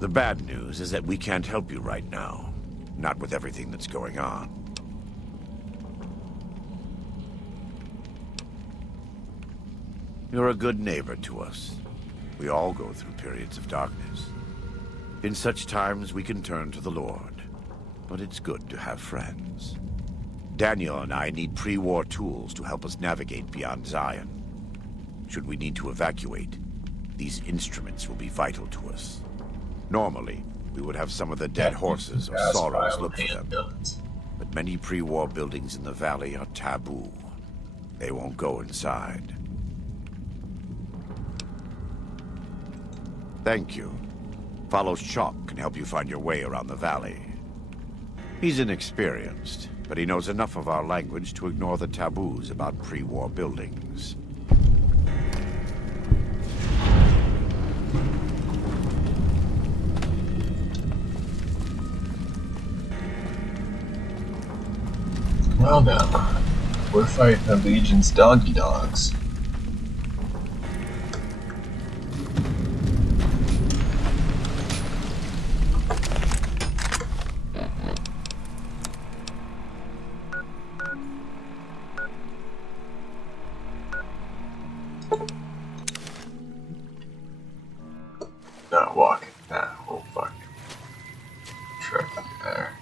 The bad news is that we can't help you right now, not with everything that's going on. You're a good neighbor to us. We all go through periods of darkness. In such times, we can turn to the Lord. But it's good to have friends. Daniel and I need pre-war tools to help us navigate beyond Zion. Should we need to evacuate, these instruments will be vital to us. Normally, we would have some of the dead horses or sorrows look for them. But many pre-war buildings in the valley are taboo. They won't go inside. Thank you. Follow Chalk can help you find your way around the valley. He's inexperienced, but he knows enough of our language to ignore the taboos about pre-war buildings. Well now, we're fighting the Legion's doggy dogs. Not walking. Nah, we'll fucking truck there.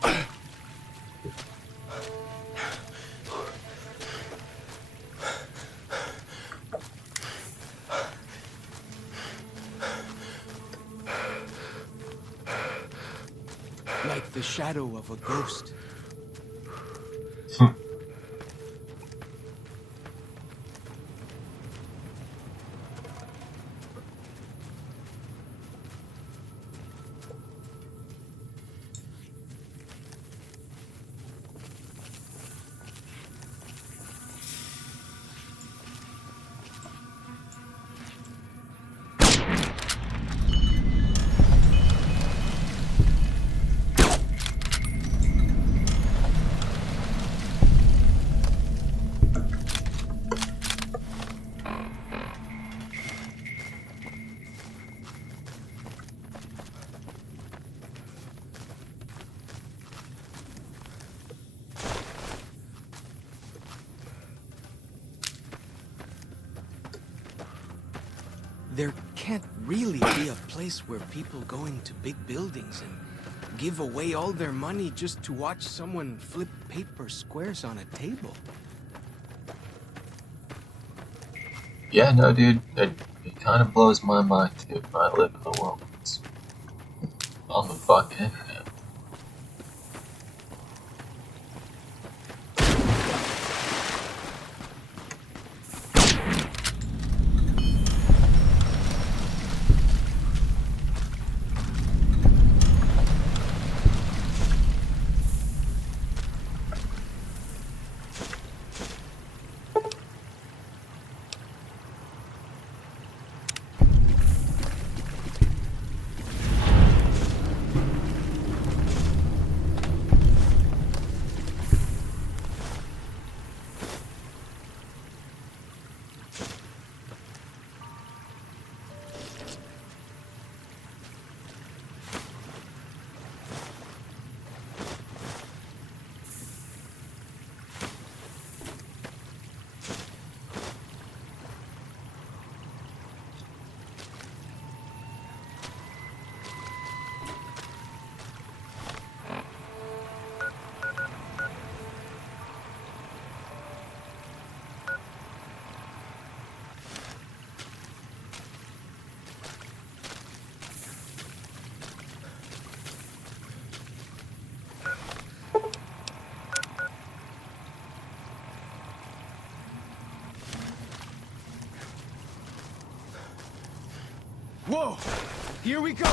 Like the shadow of a ghost. There can't really be a place where people go into big buildings and give away all their money just to watch someone flip paper squares on a table. Yeah, no, dude, it kind of blows my mind too. I live in the world that's on the fucking internet. Whoa! Here we go!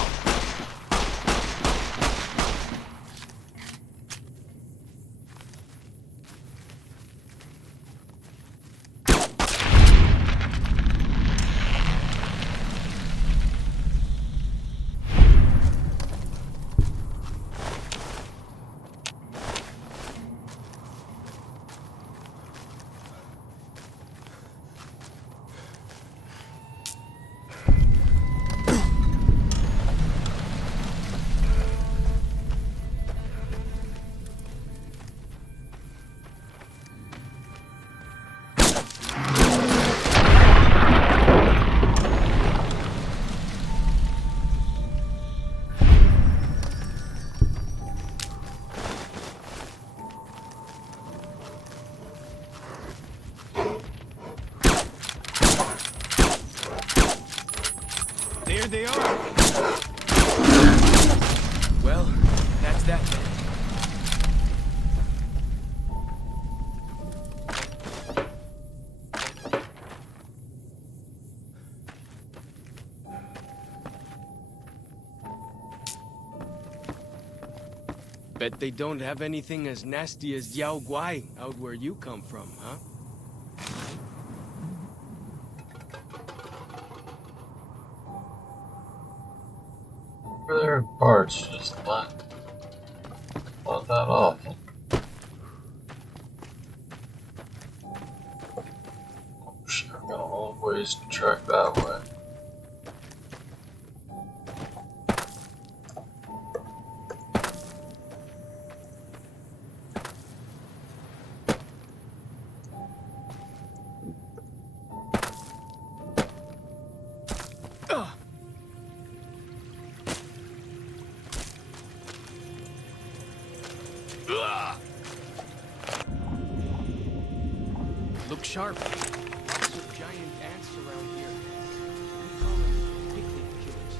Bet they don't have anything as nasty as Yao Guai out where you come from, huh? There are parts just not that awful. Sure, I've got a long ways to track that way. Look sharp. Lots of giant ants around here. We call them picnic killers.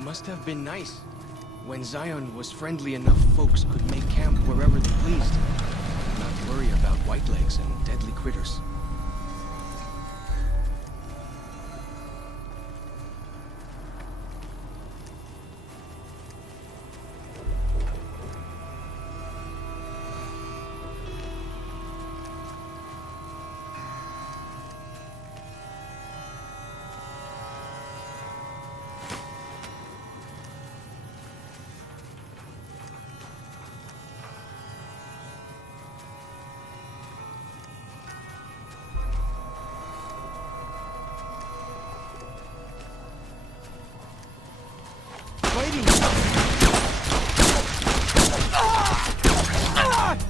Must have been nice. When Zion was friendly enough, folks could make camp wherever they pleased. Not worry about whitelegs and deadly critters.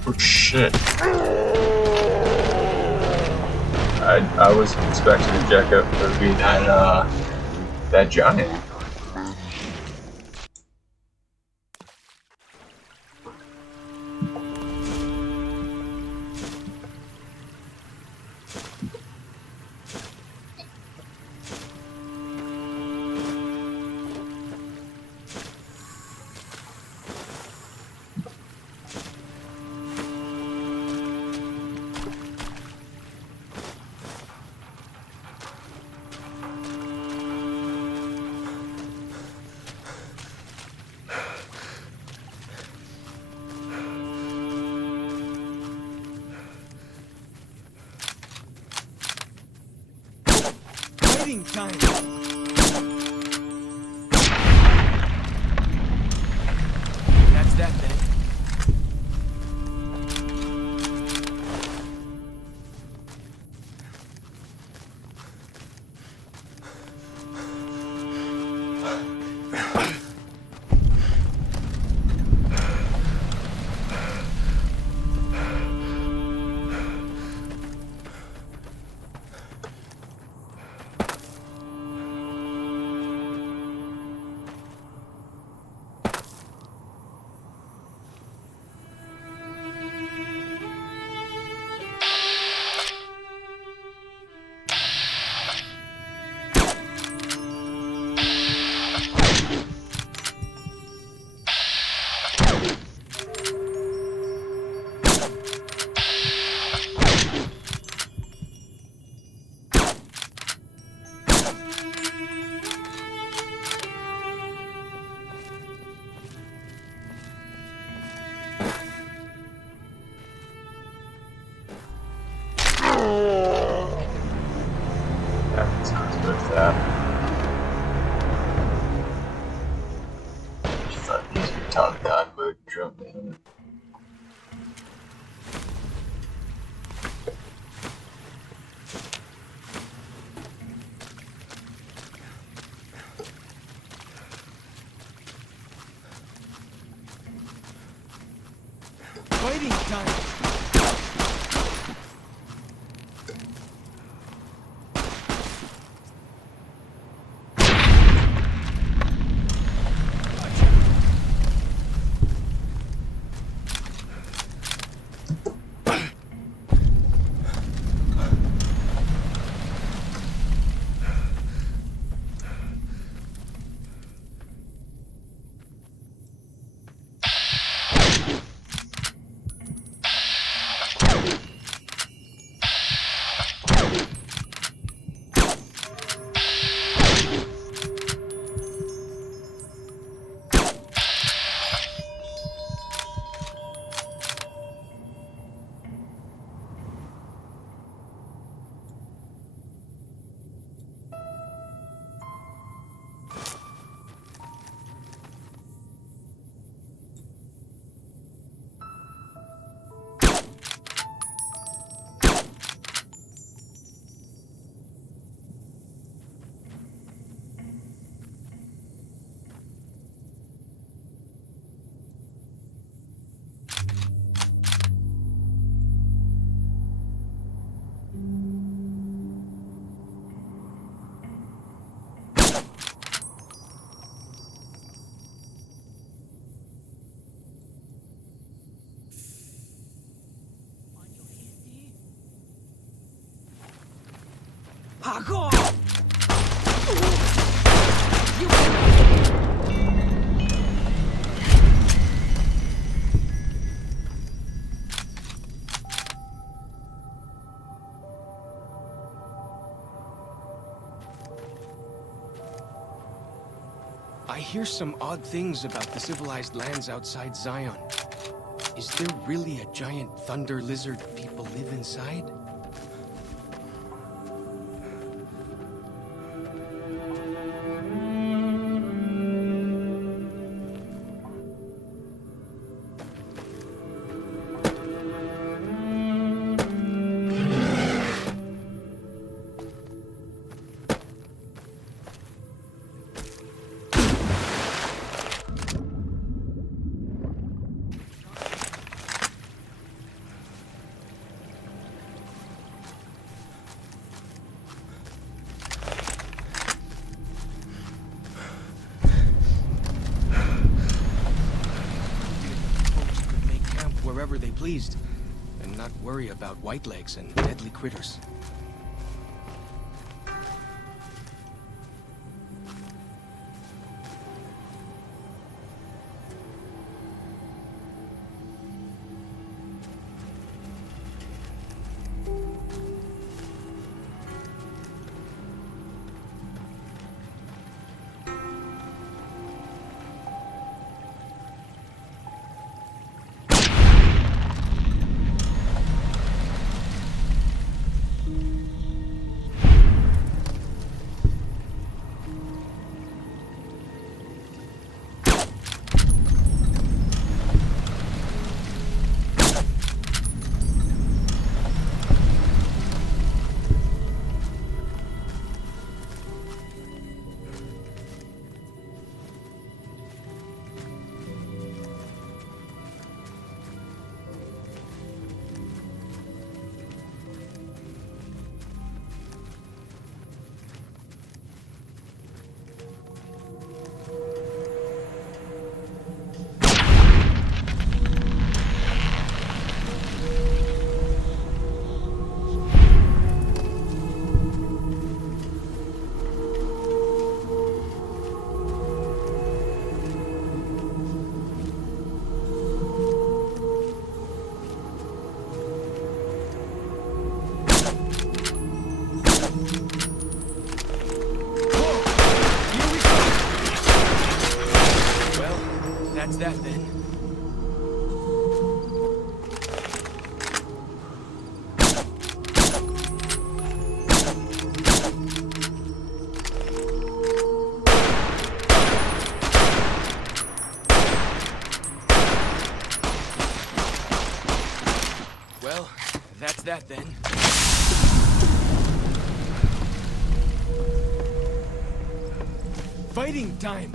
Oh shit. I was expecting to jack up for being that giant. Fighting time! That's that then. That sounds good for that. Just thought these were Tom God would jump in. Fighting time! I hear some odd things about the civilized lands outside Zion. Is there really a giant thunder lizard people live inside? Wherever they pleased, and not worry about whitelegs and deadly critters. That's that then. Well, that's that then. Fighting time!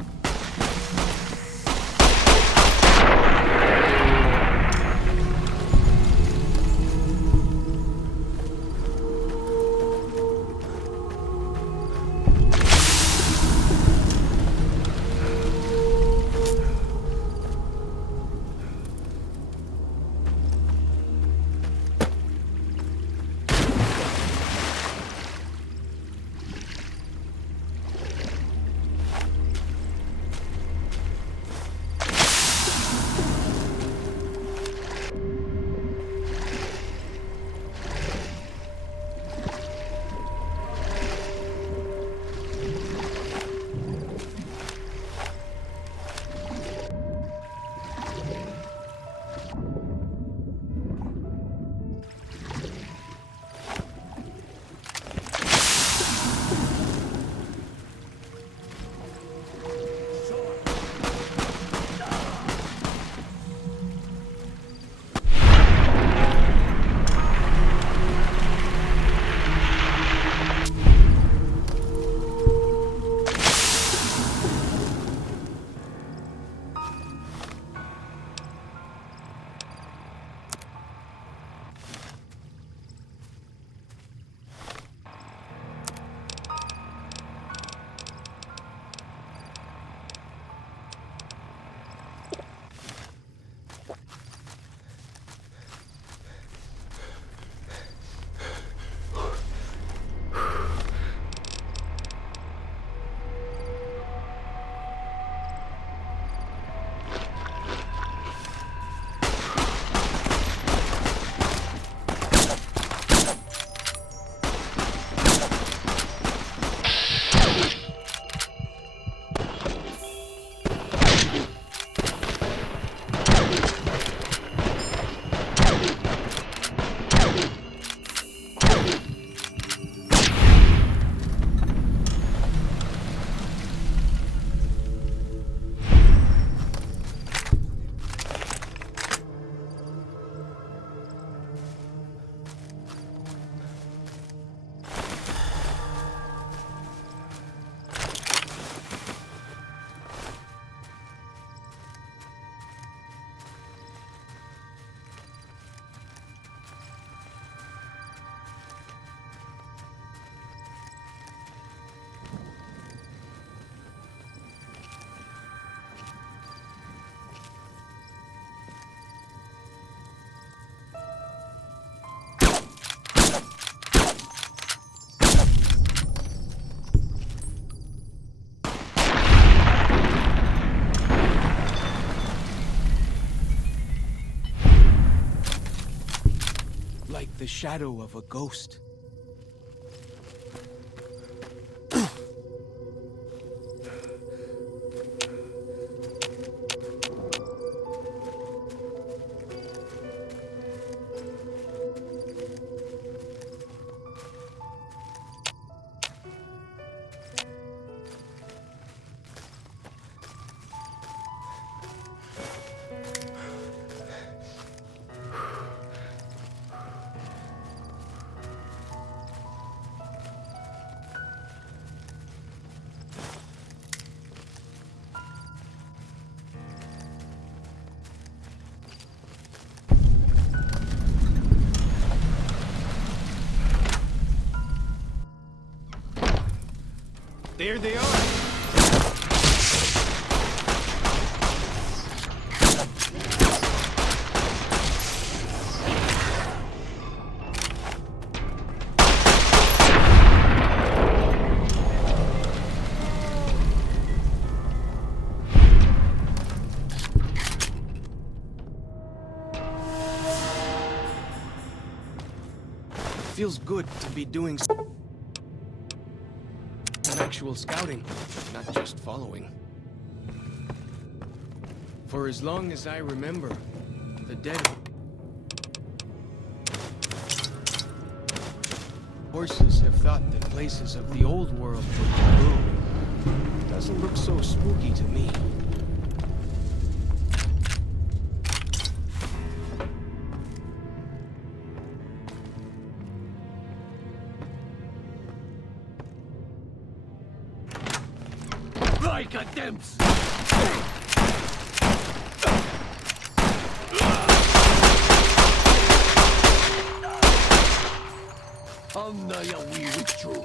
the shadow of a ghost. There they are! Feels good to be doing some actual scouting, not just following. For as long as I remember, the dead horses have thought that places of the old world were taboo. Doesn't look so spooky to me. Like a dimps! Anna ya we withdrew.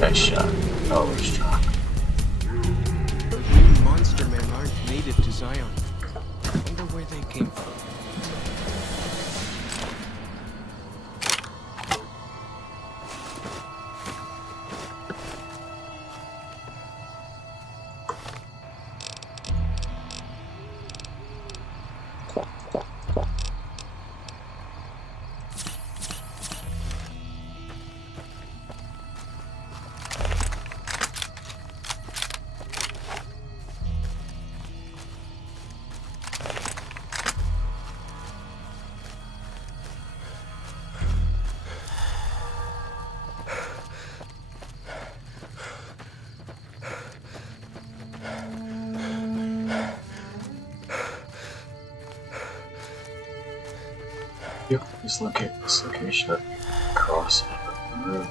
Nice shot. Always strong. Green monster men aren't native to Zion. I wonder where they came from. Yep, just look at this location up across the river.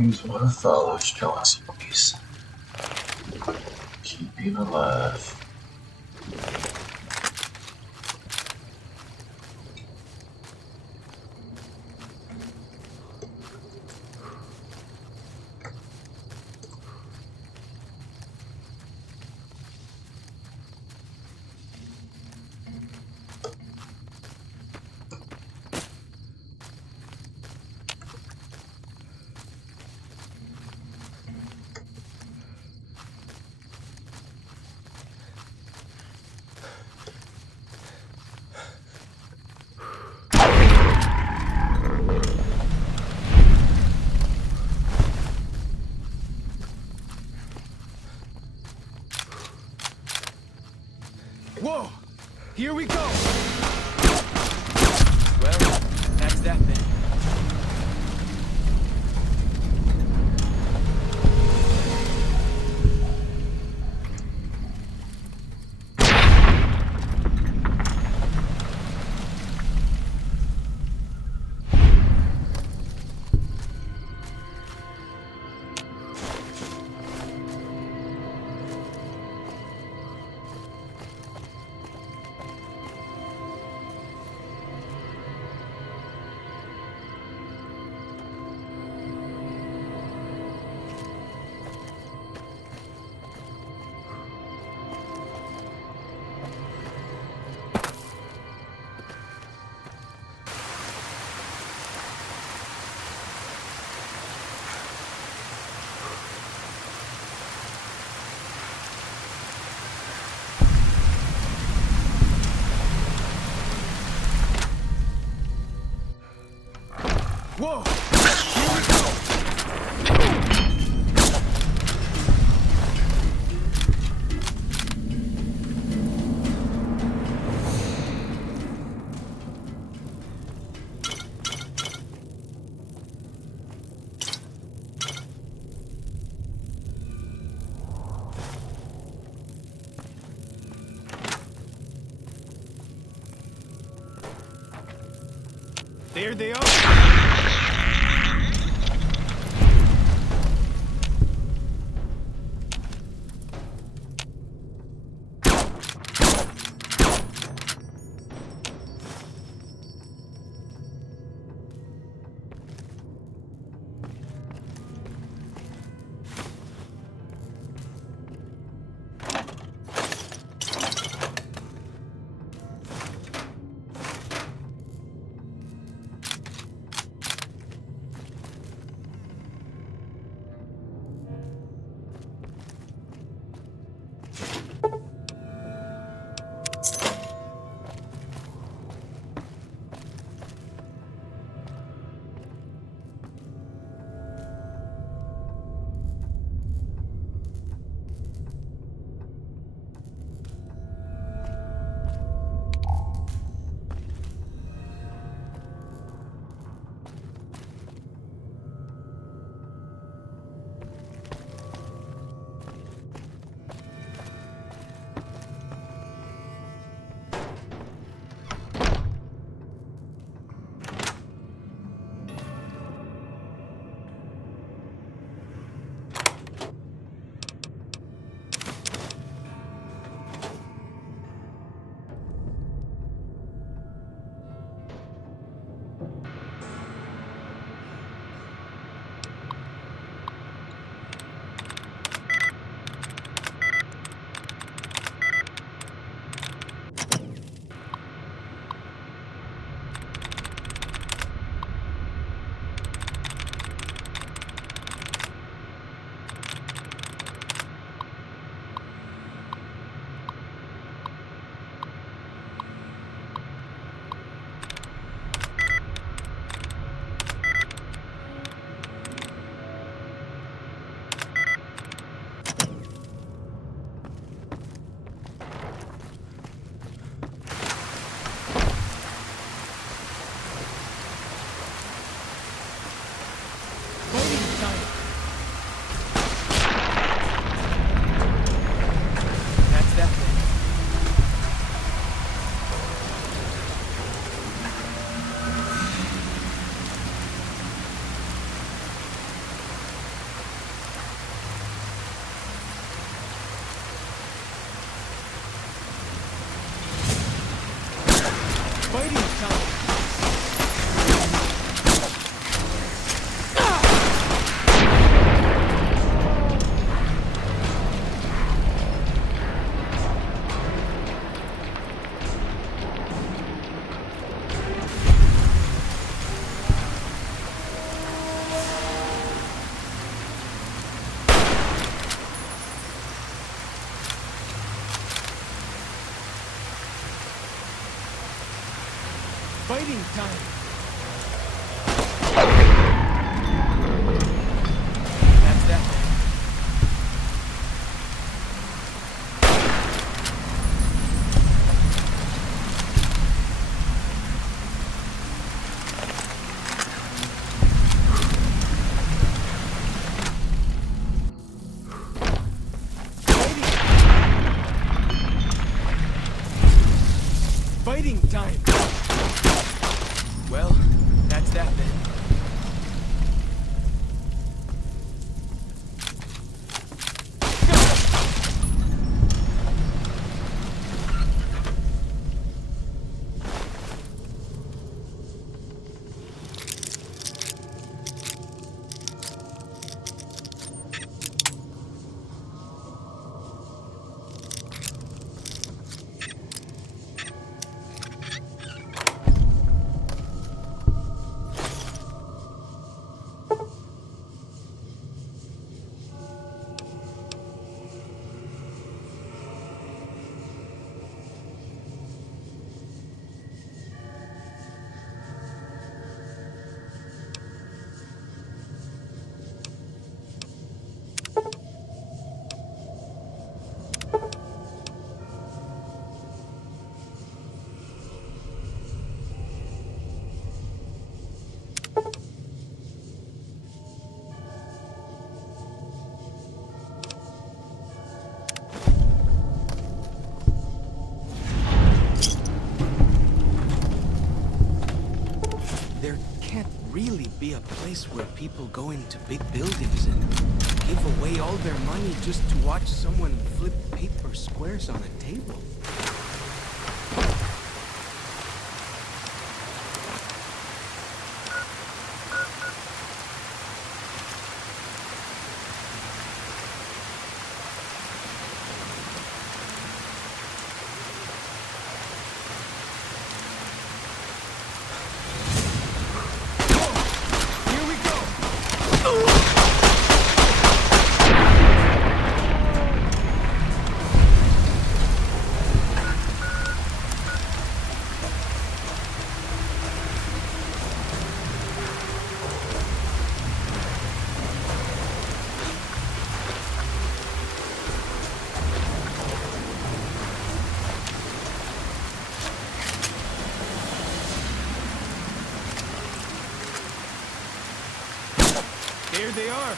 Who's one of Fowler's John's movies? Keeping alive. Whoa! Here we go! Well, that's that then. Whoa! Here we go! There they are! Fighting time! Fighting time! That's that. Fighting time! Well, that's that then. There can't really be a place where people go into big buildings and give away all their money just to watch someone flip paper squares on a table. There they are!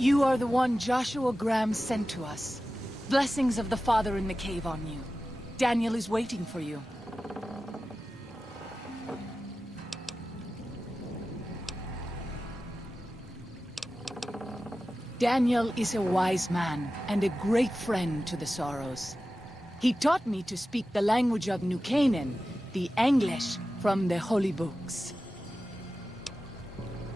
You are the one Joshua Graham sent to us. Blessings of the Father in the cave on you. Daniel is waiting for you. Daniel is a wise man and a great friend to the Sorrows. He taught me to speak the language of New Canaan, the English from the holy books.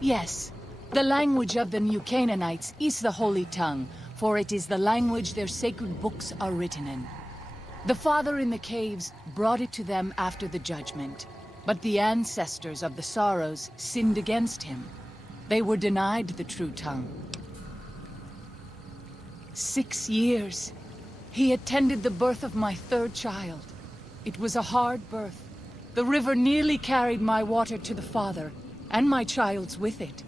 Yes, the language of the New Canaanites is the holy tongue, for it is the language their sacred books are written in. The Father in the caves brought it to them after the judgment, but the ancestors of the Sorrows sinned against him. They were denied the true tongue. 6 years. He attended the birth of my third child. It was a hard birth. The river nearly carried my water to the Father, and my child's with it.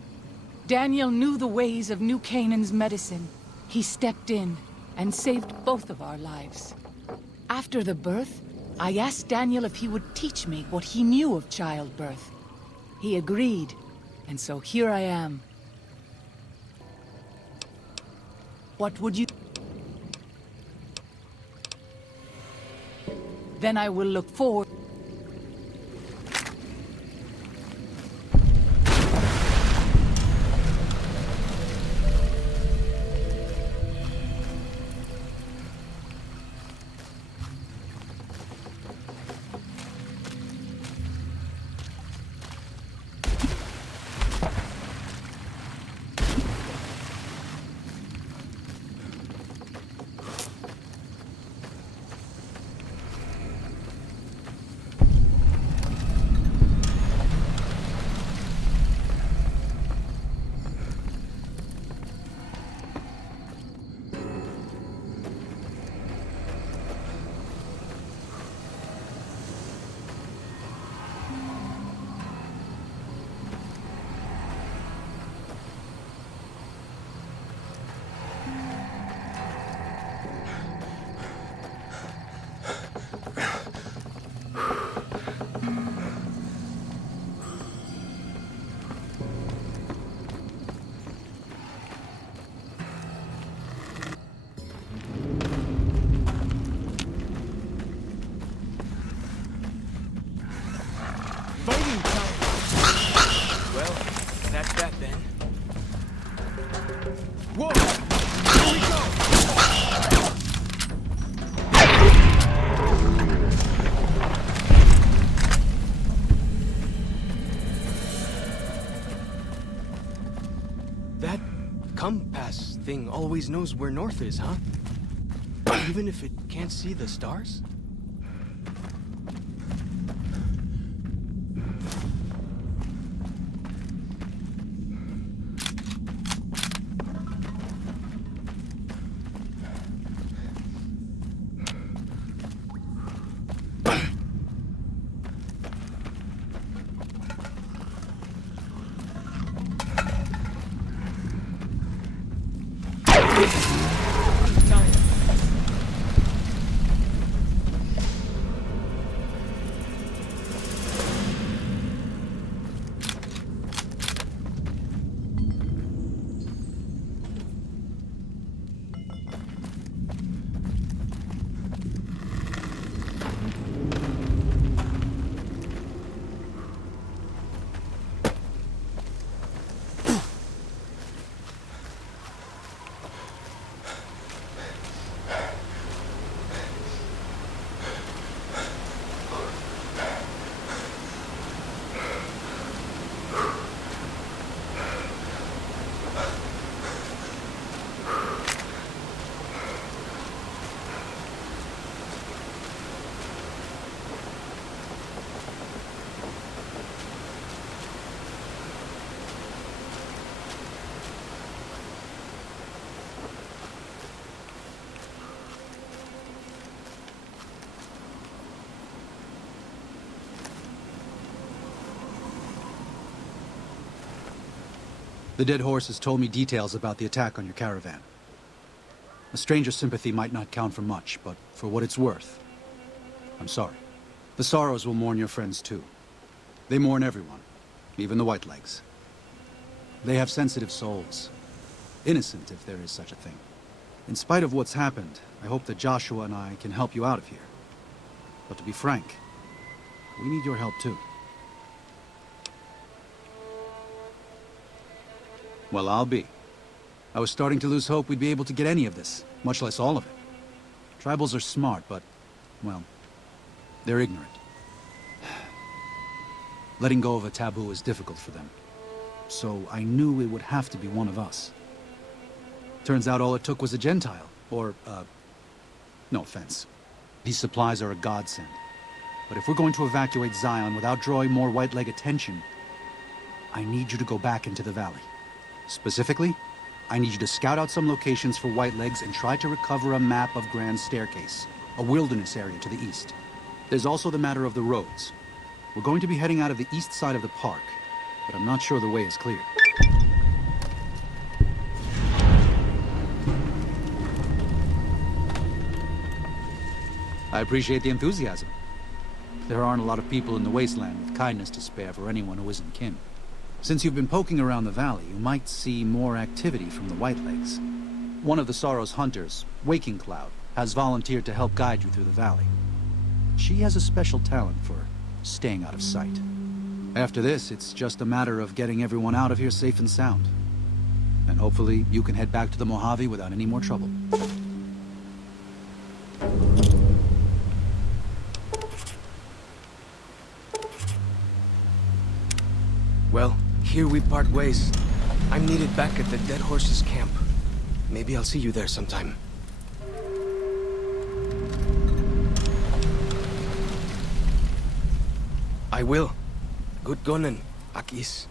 Daniel knew the ways of New Canaan's medicine. He stepped in and saved both of our lives. After the birth, I asked Daniel if he would teach me what he knew of childbirth. He agreed, and so here I am. What would you... Then I will look forward... Compass thing always knows where north is, huh? Even if it can't see the stars? The dead horse has told me details about the attack on your caravan. A stranger's sympathy might not count for much, but for what it's worth, I'm sorry. The Sorrows will mourn your friends too. They mourn everyone, even the Whitelegs. They have sensitive souls. Innocent, if there is such a thing. In spite of what's happened, I hope that Joshua and I can help you out of here. But to be frank, we need your help too. Well, I'll be. I was starting to lose hope we'd be able to get any of this, much less all of it. Tribals are smart, but, well, they're ignorant. Letting go of a taboo is difficult for them. So I knew it would have to be one of us. Turns out all it took was a Gentile, or, no offense. These supplies are a godsend. But if we're going to evacuate Zion without drawing more white leg attention, I need you to go back into the valley. Specifically, I need you to scout out some locations for white legs and try to recover a map of Grand Staircase, a wilderness area to the east. There's also the matter of the roads. We're going to be heading out of the east side of the park, but I'm not sure the way is clear. I appreciate the enthusiasm. There aren't a lot of people in the wasteland with kindness to spare for anyone who isn't kin. Since you've been poking around the valley, you might see more activity from the Whitelegs. One of the Sorrow's hunters, Waking Cloud, has volunteered to help guide you through the valley. She has a special talent for staying out of sight. After this, it's just a matter of getting everyone out of here safe and sound. And hopefully, you can head back to the Mojave without any more trouble. Well, here we part ways. I'm needed back at the Dead Horses camp. Maybe I'll see you there sometime. I will. Good gunning, Akis.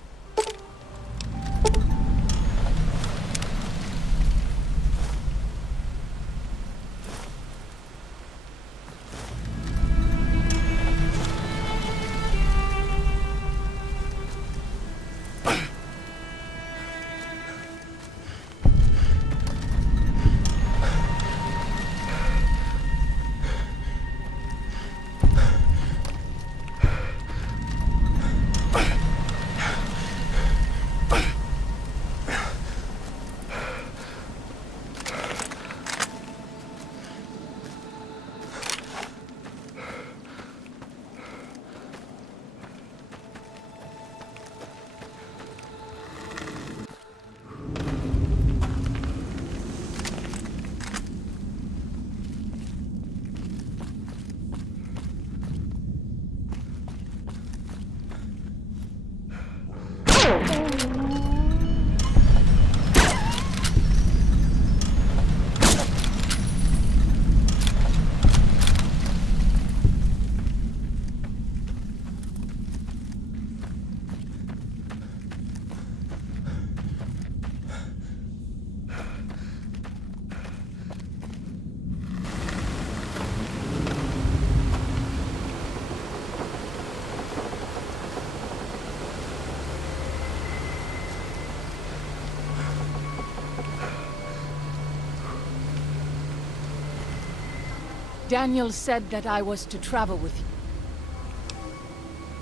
Daniel said that I was to travel with you.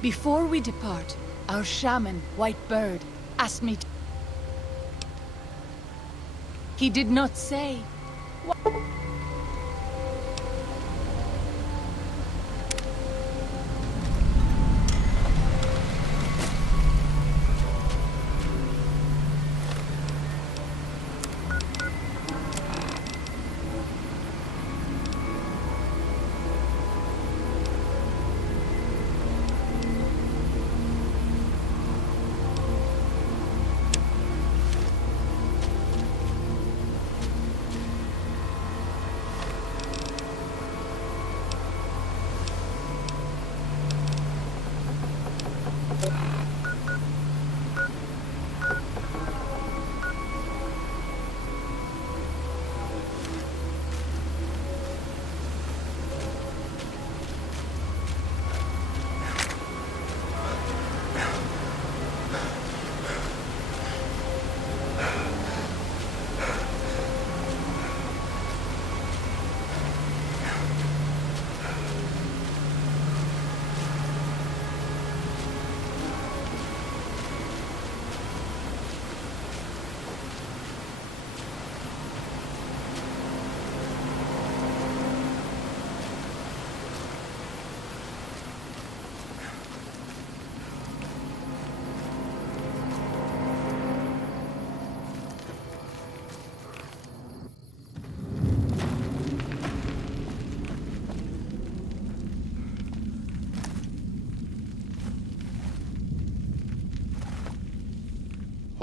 Before we depart, our shaman, White Bird, asked me to... He did not say...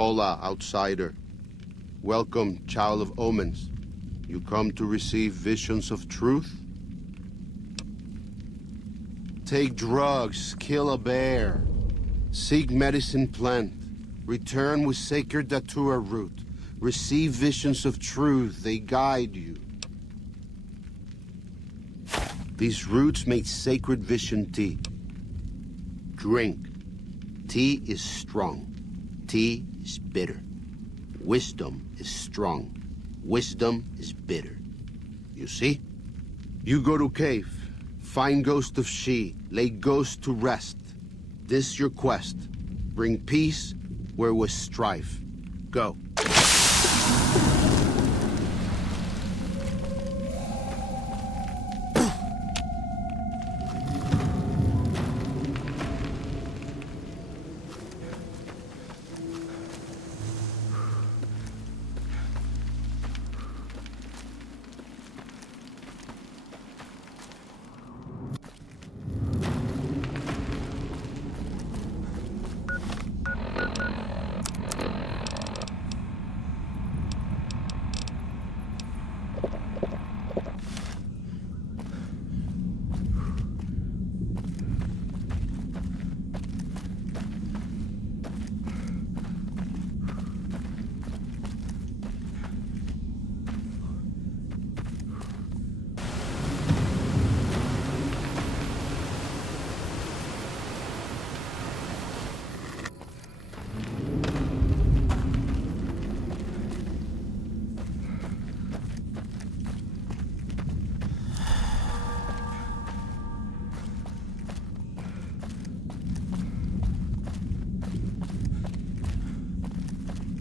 Hola, outsider. Welcome, child of omens. You come to receive visions of truth? Take drugs, kill a bear. Seek medicine plant. Return with sacred datura root. Receive visions of truth, they guide you. These roots make sacred vision tea. Drink. Tea is strong. Tea is bitter. Wisdom is strong. Wisdom is bitter. You see? You go to cave. Find ghost of she. Lay ghost to rest. This your quest. Bring peace where was strife. Go.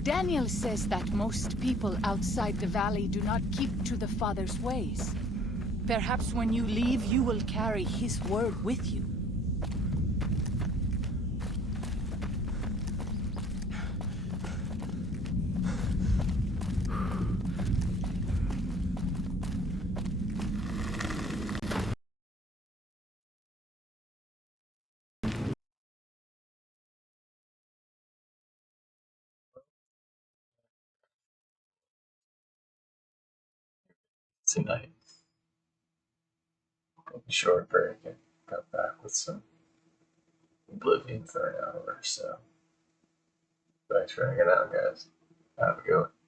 Daniel says that most people outside the valley do not keep to the Father's ways. Perhaps when you leave, you will carry his word with you. Tonight. Short break and come back with some Oblivion for an hour or so. Thanks for hanging out, guys. Have a good one.